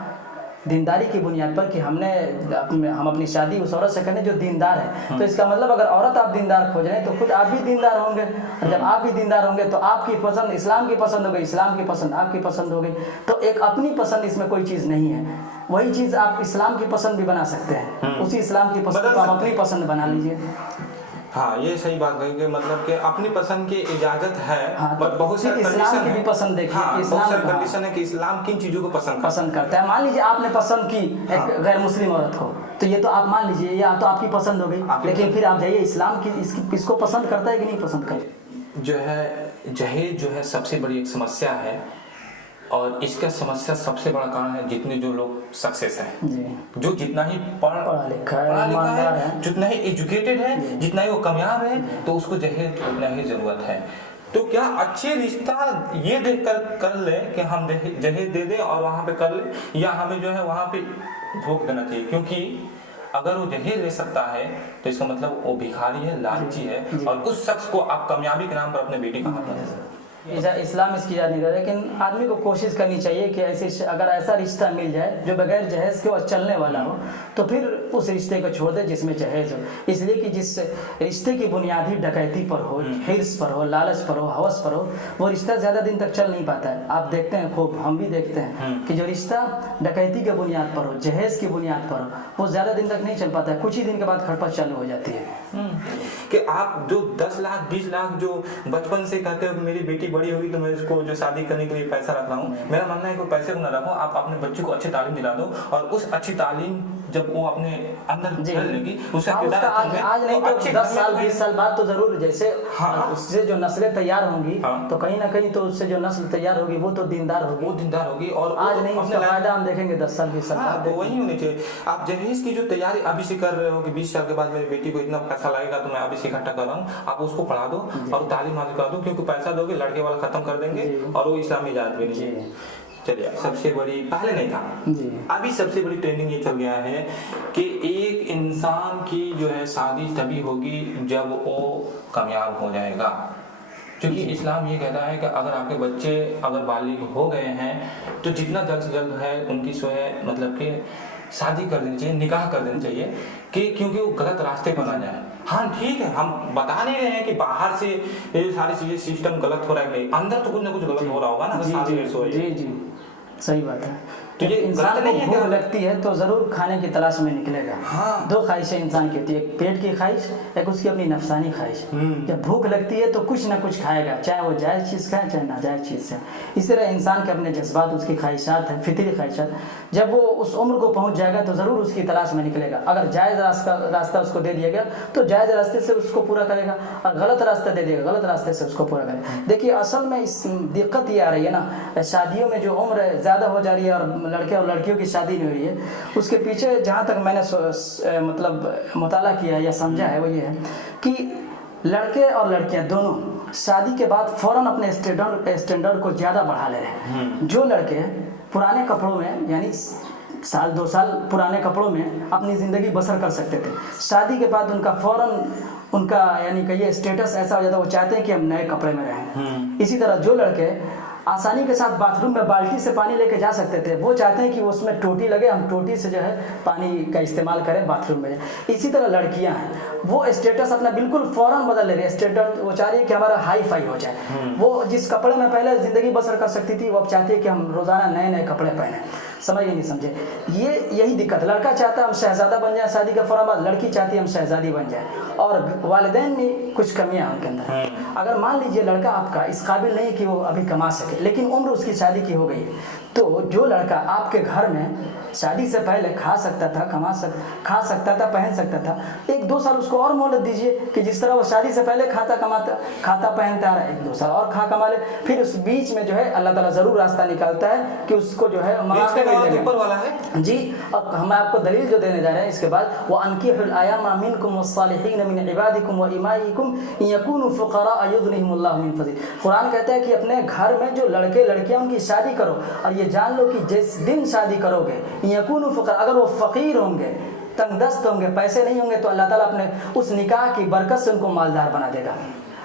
दीनदारी की बुनियाद पर कि हम अपनी शादी उस औरत से करें जो दीनदार है। तो इसका मतलब अगर औरत आप दीनदार खोज रहे हैं तो खुद आप भी दीनदार होंगे, और जब आप भी दीनदार होंगे तो आपकी पसंद इस्लाम की पसंद हो गई, इस्लाम की पसंद आपकी पसंद हो गई। तो एक अपनी पसंद इसमें कोई चीज़ नहीं है, वही चीज़ आप इस्लाम की पसंद भी बना सकते हैं, उसी इस्लाम की पसंद को आप अपनी पसंद बना लीजिए। हाँ, ये सही बात है कि मतलब कि अपनी पसंद की इजाजत है। हाँ, बट बहुत सारे इस्लाम की भी पसंद देखिए हाँ, कि बहुत सारे इस्लाम कंडीशन है कि इस्लाम किन चीजों को पसंद करता है। मान लीजिए आपने पसंद की एक गैर मुस्लिम औरत को, तो ये तो आप मान लीजिए या तो आपकी पसंद हो गई, लेकिन फिर आप जाइए इस्लाम की इसको पसंद करता है कि नहीं पसंद करता। जो है जहेज जो है सबसे बड़ी एक समस्या है, और इसका समस्या सबसे बड़ा कारण है जितने जो लोग सक्सेस है जी, जो जितना ही पढ़ा लिखा है, जितना ही एजुकेटेड है, जितना ही वो कामयाब है, तो उसको जहेज उतना ही जरूरत है। तो क्या अच्छे रिश्ता ये देख कर ले कि हम जहेज दे दें और वहाँ पे कर ले, या हमें जो है वहाँ पे रोक देना चाहिए? क्योंकि अगर वो जहेज ले सकता है तो इसका मतलब वो भिखारी है, लालची है, और उस शख्स को आप कामयाबी के नाम पर अपने बेटी का हाथ में इस्लाम इसकी याद नहीं कर रहा, लेकिन आदमी को कोशिश करनी चाहिए कि ऐसे अगर ऐसा रिश्ता मिल जाए जो बगैर जहेज के वो चलने वाला हो, तो फिर उस रिश्ते को छोड़ दे जिसमें जहेज हो। इसलिए कि जिस रिश्ते की बुनियाद ही डकैती पर हो, हिर्स पर हो, लालच पर हो, हवस पर हो, वो रिश्ता ज़्यादा दिन तक चल नहीं पाता है। आप देखते हैं, खूब हम भी देखते हैं कि जो रिश्ता डकैती के बुनियाद पर हो, जहेज की बुनियाद पर हो, वो ज़्यादा दिन तक नहीं चल पाता है, कुछ ही दिन के बाद खटपट चालू हो जाती है। कि आप जो 10 लाख 20 लाख जो बचपन से कहते हो कि मेरी बेटी बड़ी होगी तो मैं इसको जो शादी करने के लिए पैसा रख रहा हूँ, मेरा मानना है कि पैसे को ना रखो, आप अपने बच्चे को अच्छी तालीम दिला दो, और उस अच्छी तालीम जब वो अपने अंदर झेल लेगी उसका आज नहीं तो 10 साल 20 साल बाद तो जरूर, जैसे उससे जो नस्लें तैयार होंगी तो कहीं ना कहीं तो उससे जो नस्ल तैयार होगी वो तो दीनदार होगी, और आज नहीं उसका फायदा हम देखेंगे 10 साल 20 साल बाद। तो वही होनी चाहिए। आप जहेज की जो तैयारी अभी से कर रहे हो कि 20 साल के बाद मेरी बेटी को इतना पैसा लगेगा तो मैं अभी से इकट्ठा कर रहा हूँ, आप उसको पढ़ा दो और तालीम हासिल करा दो, क्योंकि पैसा दोगे लड़के वाला खत्म कर देंगे और वो इस्लामी इजाजत भी नहीं है। चलिए, सबसे बड़ी पहले नहीं था, अभी सबसे बड़ी ट्रेंडिंग ये चल गया है कि एक इंसान की जो है शादी तभी होगी जब वो कामयाब हो जाएगा, क्योंकि इस्लाम ये कहता है कि अगर आपके बच्चे अगर बालिग हो गए हैं तो जितना जल्द से जल्द है उनकी जो है मतलब कि शादी कर देनी चाहिए, निकाह कर देना चाहिए, कि क्योंकि वो गलत रास्ते पर ना जाए। हाँ ठीक है, हम बता नहीं रहे हैं कि बाहर से ये सारी चीजें सिस्टम गलत हो रहा है, नहीं, अंदर तो कुछ ना कुछ गलत हो रहा होगा ना। जी सही बात है। तो ये इंसान को भूख लगती है तो जरूर खाने की तलाश में निकलेगा। हाँ। 2 ख्वाहिशें इंसान की होती है, एक पेट की ख्वाहिश, एक उसकी अपनी नफसानी ख्वाहिश। जब भूख लगती है तो कुछ ना कुछ खाएगा, चाहे वो जायज़ चीज़ खाए चाहे नाजायज़ चीज़ खाए। इसी तरह इंसान के अपने जज्बात, उसकी ख्वाहिशात हैं, फितरी ख्वाहिशात, जब वो उस उम्र को पहुंच जाएगा तो ज़रूर उसकी तलाश में निकलेगा। अगर जायज़ रास्ता उसको दे दिया गया तो जायज़ रास्ते से उसको पूरा करेगा, और गलत रास्ता दे देगा गलत रास्ते से उसको पूरा करेगा। देखिए असल में इस दिक्कत ये आ रही है ना, शादियों में जो उम्र ज़्यादा हो जा रही है और लड़के और लड़कियों की शादी नहीं हो रही है, उसके पीछे जहाँ तक मैंने मतलब मुताला किया या समझा है वो ये है कि लड़के और लड़कियां दोनों शादी के बाद फौरन अपने स्टैंडर्ड को ज़्यादा बढ़ा ले रहे हैं। जो लड़के पुराने कपड़ों में यानी साल 2 साल पुराने कपड़ों में अपनी ज़िंदगी बसर कर सकते थे, शादी के बाद उनका फौरन उनका यानी कि ये स्टेटस ऐसा हो जाता है, वो चाहते हैं कि हम नए कपड़े में रहें। इसी तरह जो लड़के आसानी के साथ बाथरूम में बाल्टी से पानी लेके जा सकते थे, वो चाहते हैं कि उसमें टोटी लगे, हम टोटी से जो है पानी का इस्तेमाल करें बाथरूम में। इसी तरह लड़कियां हैं, वो स्टेटस अपना बिल्कुल फ़ौरन बदल ले रही है, स्टेटस वो चाह रही है कि हमारा हाई फाई हो जाए। वो जिस कपड़े में पहले ज़िंदगी बसर कर सकती थी वो अब चाहती है कि हम रोज़ाना नए नए कपड़े पहने। समझ नहीं समझे, यही दिक्कत। लड़का चाहता है हम शहजादा बन जाए शादी के फौरन बाद, लड़की चाहती है हम शहजादी बन जाए, और वालिदैन में कुछ कमियां हैं उनके अंदर। अगर मान लीजिए लड़का आपका इस काबिल नहीं कि वो अभी कमा सके, लेकिन उम्र उसकी शादी की हो गई है, तो जो लड़का आपके घर में शादी से पहले खा सकता था, खा सकता था, पहन सकता था, 1-2 साल उसको और मोहलत दीजिए कि जिस तरह वो शादी से पहले खाता पहनता रहा, 1-2 साल और कमा ले। फिर उस बीच में जो है अल्लाह ताला ज़रूर रास्ता निकालता है कि उसको जो है ऊपर वाला है जी। अब हम आपको दलील जो देने जा रहे हैं इसके बाद, वो अनकिहुल अयामा मिनकुम वस्सालिहीन मिन इबादिकुम व इमाइकुम इन यकूनु फुक़रा युग़निहिमुल्लाहु मिन फ़ज़लिही। कुरान कहता है कि अपने घर में जो लड़के लड़कियां उनकी शादी करो, और ये जान लो कि जिस दिन शादी करोगे यकूनु फ़ुक़रा, अगर वो फ़कीर होंगे, तंगदस्त होंगे, पैसे नहीं होंगे, तो अल्लाह ताला अपने उस निकाह की बरकत से उनको मालदार बना देगा।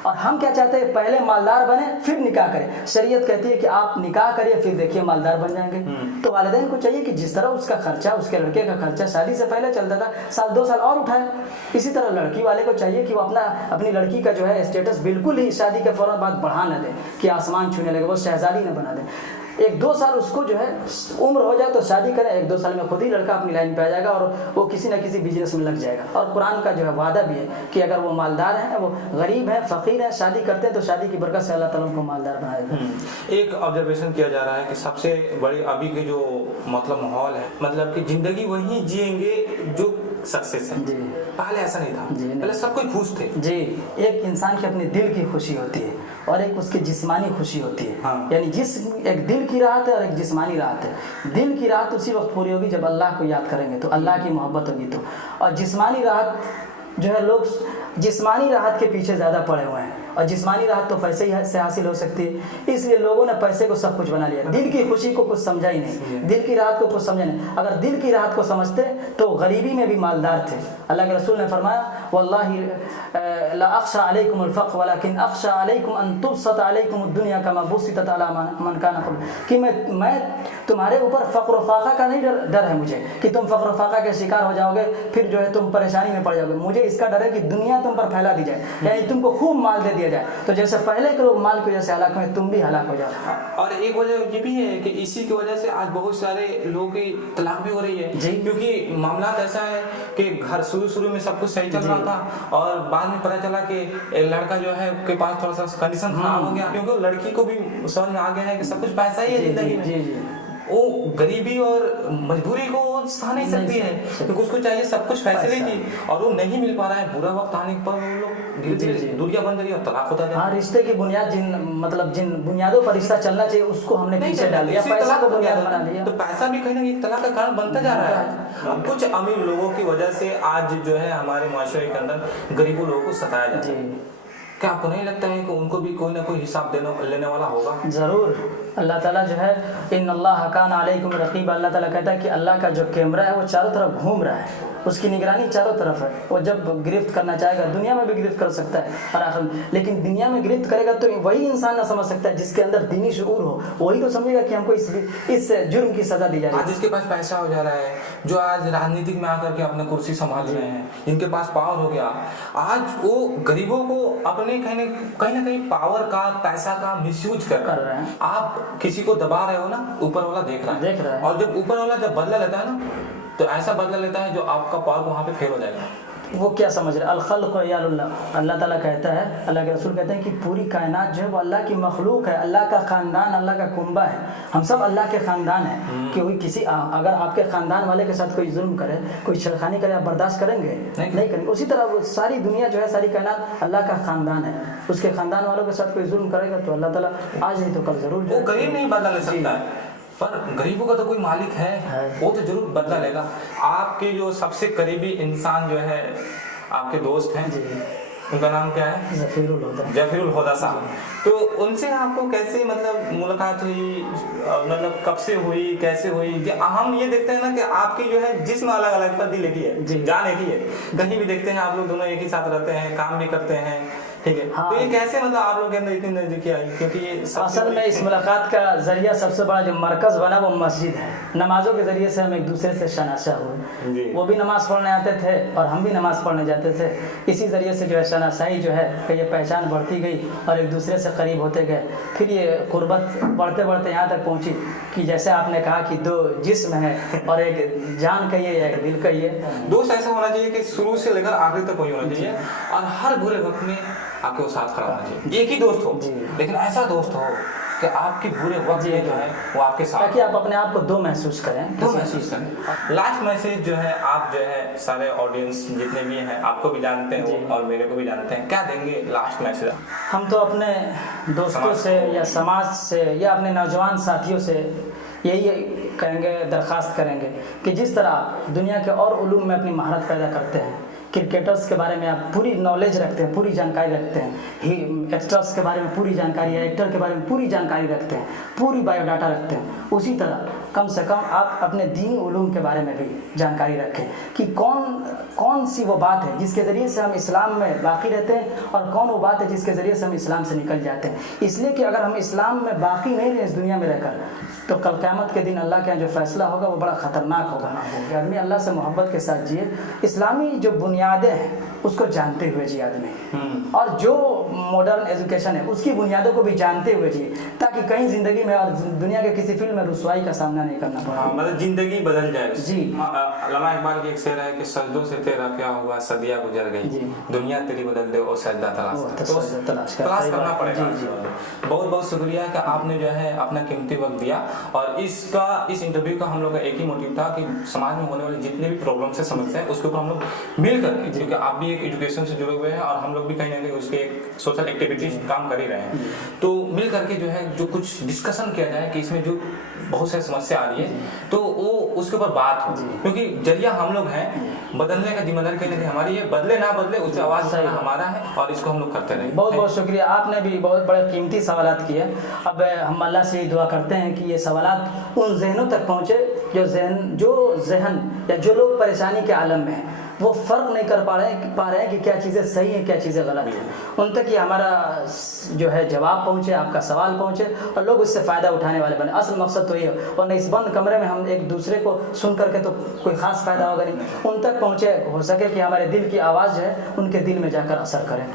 और हम क्या चाहते हैं, पहले मालदार बने फिर निकाह करें। शरीयत कहती है कि आप निकाह करिए फिर देखिए मालदार बन जाएंगे। तो वालिदैन को चाहिए कि जिस तरह उसका खर्चा, उसके लड़के का खर्चा शादी से पहले चलता था, साल 2 साल और उठाए। इसी तरह लड़की वाले को चाहिए कि वो अपनी लड़की का जो है स्टेटस बिल्कुल ही शादी के फौरन बाद बढ़ा न दे कि आसमान छूने लगे, वो शहजादी न बना दे। 1-2 साल उसको जो है उम्र हो जाए तो शादी करें, 1-2 साल में खुद ही लड़का अपनी लाइन पे आ जाएगा और वो किसी न किसी बिजनेस में लग जाएगा। और कुरान का जो है वादा भी है कि अगर वो मालदार हैं, वो गरीब हैं, फ़कीर हैं, शादी करते हैं तो शादी की बरकत से अल्लाह ताला उनको मालदार बनाएगा। एक ऑब्जर्वेशन किया जा रहा है कि सबसे बड़ी अभी के जो मतलब माहौल है, मतलब कि जिंदगी वही जिएंगे जो सक्सेस है। जी, पहले ऐसा नहीं था। जी, पहले सब कोई खुश थे। जी, एक इंसान की अपने दिल की खुशी होती है और एक उसकी जिस्मानी खुशी होती है। हाँ। यानी एक दिल की राहत है और एक जिस्मानी राहत है। दिल की राहत उसी वक्त पूरी होगी जब अल्लाह को याद करेंगे तो, अल्लाह की मोहब्बत होगी तो। और जिस्मानी राहत जो है, लोग जिस्मानी राहत के पीछे ज़्यादा पड़े हुए हैं और जिस्मानी राहत तो पैसे ही से हासिल हो सकती है, इसलिए लोगों ने पैसे को सब कुछ बना लिया। दिल की खुशी को कुछ समझा ही नहीं, दिल की राहत को कुछ समझा नहीं। अगर दिल की राहत को समझते तो गरीबी में भी मालदार थे। अल्लाह के रसूल ने फरमाया, वल्लाहि ला अख्शा अलैकुमुल फ़क़्र वलाकिन अख्शा अलैकुम अन तुबसत अलैकुमुद दुनिया कमा बुसितत अला मन कान क़ब्ल, कि मैं तुम्हारे ऊपर फ़क़्र फ़ाक़ा का नहीं डर है मुझे कि तुम फ़क़्र फ़ाक़ा के शिकार हो जाओगे, फिर जो है तुम परेशानी में पड़ जाओगे। मुझे इसका डर है कि दुनिया तुम पर फैला दी जाए, यानी तुमको खूब माल दे दिया जाए, तो जैसे पहले के लोग माल की वजह से हलाक हुए, तुम भी हलाक हो जाओ। और एक वजह ये भी है कि इसी की वजह से आज बहुत सारे लोगों की तलाक भी हो रही है, क्योंकि मामला ऐसा है कि घर शुरू में सब कुछ सही चल रहा था और बाद में पता चला कि लड़का जो है के पास थोड़ा सा कंडीशन खराब हो गया, क्योंकि लड़की को भी समझ में आ गया है कि सब कुछ पैसा ही है जिंदगी में। वो गरीबी और मजबूरी को सह नहीं सकती है, क्योंकि उसको चाहिए सब कुछ फैसिलिटी और वो नहीं मिल पा रहा है। बुरा वक्त आने पर वो लोग धीरे धीरे दूरियां बन रही है और तलाक होता है। हाँ, रिश्ते की बुनियाद जिन बुनियादों पर रिश्ता चलना चाहिए उसको हमने पीछे डाल दिया, पैसा को बुनियाद बना लिया, तो पैसा भी कहीं ना कहीं तलाक का कारण बनता जा रहा है। कुछ अमीर लोगों की वजह से आज जो है हमारे माशरे के अंदर गरीबों लोगों को सताया जाता है। क्या आपको नहीं लगता है कि उनको भी कोई ना कोई हिसाब लेने वाला होगा? ज़रूर। अल्लाह ताला जो है इन्नल्लाह काना अलैकुम रक़ीब, अल्लाह ताला कहता है कि अल्लाह का जो कैमरा है वो चारों तरफ घूम रहा है, उसकी निगरानी चारों तरफ है। वो जब गिरफ्त करना चाहेगा दुनिया में भी गिरफ्त कर सकता है और आखिर में, लेकिन दुनिया में गिरफ्त करेगा तो वही इंसान ना समझ सकता है जिसके अंदर दीनी शुऊर हो, वही तो समझेगा कि हमको इस जुर्म की सज़ा दी जा रही है। आज जिसके पास पैसा हो जा रहा है, जो आज राजनीतिक में आकर के अपना कुर्सी संभाल रहे हैं, जिनके पास पावर हो गया, आज वो गरीबों को अपने कहीं ना कहीं पावर का, पैसा का मिसयूज कर रहे हैं। आप किसी को दबा रहे हो ना, ऊपर वाला देख रहा है। और जब ऊपर वाला जब बदला लेता है ना, तो ऐसा बदला लेता है जो आपका पावर वहाँ पे फेल हो जाएगा। वो क्या समझ रहे, अल-खल्क़ यालुल्लाह, अल्लाह ताला कहता है, अल्लाह के रसूल कहते हैं कि पूरी कायनात जो है वो अल्लाह की मखलूक है, अल्लाह का ख़ानदान, अल्लाह का कुंबा है। हम सब अल्लाह के ख़ानदान हैं। कि अगर आपके ख़ानदान वाले के साथ कोई जुल्म करे, कोई छेड़खानी करे, आप बर्दाश्त करेंगे? नहीं करेंगे। उसी तरह वो सारी दुनिया जो है, सारी कायनात अल्लाह का ख़ानदान है, उसके ख़ानदान वालों के साथ कोई जुल्म करेगा तो अल्लाह ताला आज नहीं तो कल ज़रूर। वो गरीब नहीं बदला ले सकता है, पर गरीबों का तो कोई मालिक है, वो तो जरूर बदला लेगा। आपके जो सबसे करीबी इंसान जो है, आपके दोस्त हैं, उनका नाम क्या है? जफीरुल हुदा साहब। तो उनसे आपको कैसे मतलब मुलाकात हुई, मतलब कब से हुई, कैसे हुई? हम ये देखते हैं ना कि आपकी जो है जिस्म अलग अलग पर दिल एक ही है, जान एक ही है। कहीं भी देखते हैं आप लोग दोनों एक ही साथ रहते हैं, काम भी करते हैं, ठीक है। हाँ। तो ये कैसे मतलब आप लोग के अंदर इतनी नजदीकी आई? क्योंकि ये असल में इस मुलाकात का जरिया सबसे बड़ा जो मरकज़ बना वो मस्जिद है। नमाजों के ज़रिए से हम एक दूसरे से शनाशा हुए, वो भी नमाज़ पढ़ने आते थे और हम भी नमाज़ पढ़ने जाते थे। इसी ज़रिए से जो है शनाशाई जो है कि ये पहचान बढ़ती गई और एक दूसरे से करीब होते गए। फिर ये क़ुर्बत बढ़ते बढ़ते यहाँ तक पहुँची कि जैसे आपने कहा कि 2 जिस्म है और एक जान का ये, एक दिल का ये। दोस्त ऐसा होना चाहिए कि शुरू से लेकर आखिर तक कोई होना चाहिए और हर बुरे वक्त में आपके वो साथ खड़ा होना चाहिए। एक ही दोस्त हो, लेकिन ऐसा दोस्त हो कि आपके बुरे वक्त में जो है वो आपके साथ, ताकि आप अपने आप को दो महसूस करें। लास्ट मैसेज जो है, आप जो है सारे ऑडियंस जितने भी हैं, आपको भी जानते हैं और मेरे को भी जानते हैं, क्या देंगे लास्ट मैसेज? हम तो अपने दोस्तों से या समाज से या अपने नौजवान साथियों से यही कहेंगे, दरख्वास्त करेंगे कि जिस तरह दुनिया के और उलूम में अपनी महारत पैदा करते हैं, क्रिकेटर्स के बारे में आप पूरी नॉलेज रखते हैं, पूरी जानकारी रखते हैं, एक्टर्स के बारे में पूरी जानकारी है, एक्टर के बारे में पूरी जानकारी रखते हैं, पूरी बायोडाटा रखते हैं, उसी तरह कम से कम आप अपने दीन उलूम के बारे में भी जानकारी रखें कि कौन सी वो बात है जिसके ज़रिए से हम इस्लाम में बाकी रहते हैं और कौन वो बात है जिसके ज़रिए से हम इस्लाम से निकल जाते हैं। इसलिए कि अगर हम इस्लाम में बाकी नहीं रहे इस दुनिया में रहकर, तो कल क़यामत के दिन अल्लाह के यहाँ जो फैसला होगा वो बड़ा ख़तरनाक होगा कि आदमी अल्लाह से मोहब्बत के साथ जिए, इस्लामी जो बुनियादें हैं उसको जानते हुए जिए आदमी, और जो मॉडर्न एजुकेशन है उसकी बुनियादों को भी जानते हुए जिए, ताकि कहीं ज़िंदगी में और दुनिया के किसी फील्ड में रुसवाई का सामना नहीं करना पड़े। मतलब जिंदगी बदल जाए जी। अल्लामा इकबाल की एक शेर है कि सजदों से तेरा क्या हुआ, सदियाँ गुजर गई, दुनिया तेरी बदल दे और सजदा तलाश करना पड़ेगा। बहुत बहुत शुक्रिया कि आपने जो है अपना कीमती वक्त दिया, और इस इंटरव्यू का हम लोग का एक ही मोटिव था कि समाज में होने वाली जितने भी प्रॉब्लम से समस्या है उसके ऊपर हम लोग मिल करके, क्योंकि आप भी एक एजुकेशन से जुड़े हुए हैं और हम लोग भी कहीं ना कहीं उसके एक सोशल एक्टिविटीज काम कर ही रहे हैं, तो मिल करके जो है जो कुछ डिस्कशन किया जाए कि इसमें जो बहुत सारी समस्या आ रही है तो वो उसके ऊपर बात हो, क्योंकि जरिया हम लोग हैं, बदलने का जिम्मेदारी कहीं ना कहीं हमारी है, बदले ना बदले उस पर आवाज़ उठाना हमारा है और इसको हम लोग करते रहें। बहुत बहुत शुक्रिया, आपने भी बहुत बड़े कीमती सवालात किए। अब हम अल्लाह से ये दुआ करते हैं कि ये सवालात उन जहनों तक पहुँचे जो जहन या जो लोग परेशानी के आलम में हैं, वो फ़र्क नहीं कर पा रहे हैं कि क्या चीज़ें सही हैं क्या चीज़ें गलत हैं, उन तक ये हमारा जो है जवाब पहुँचे, आपका सवाल पहुँचे और लोग इससे फ़ायदा उठाने वाले बने। असल मकसद तो ये है, और इस बंद कमरे में हम एक दूसरे को सुन करके तो कोई ख़ास फ़ायदा होगा नहीं, उन तक पहुँचे, हो सके कि हमारे दिल की आवाज़ है उनके दिल में जाकर असर करें।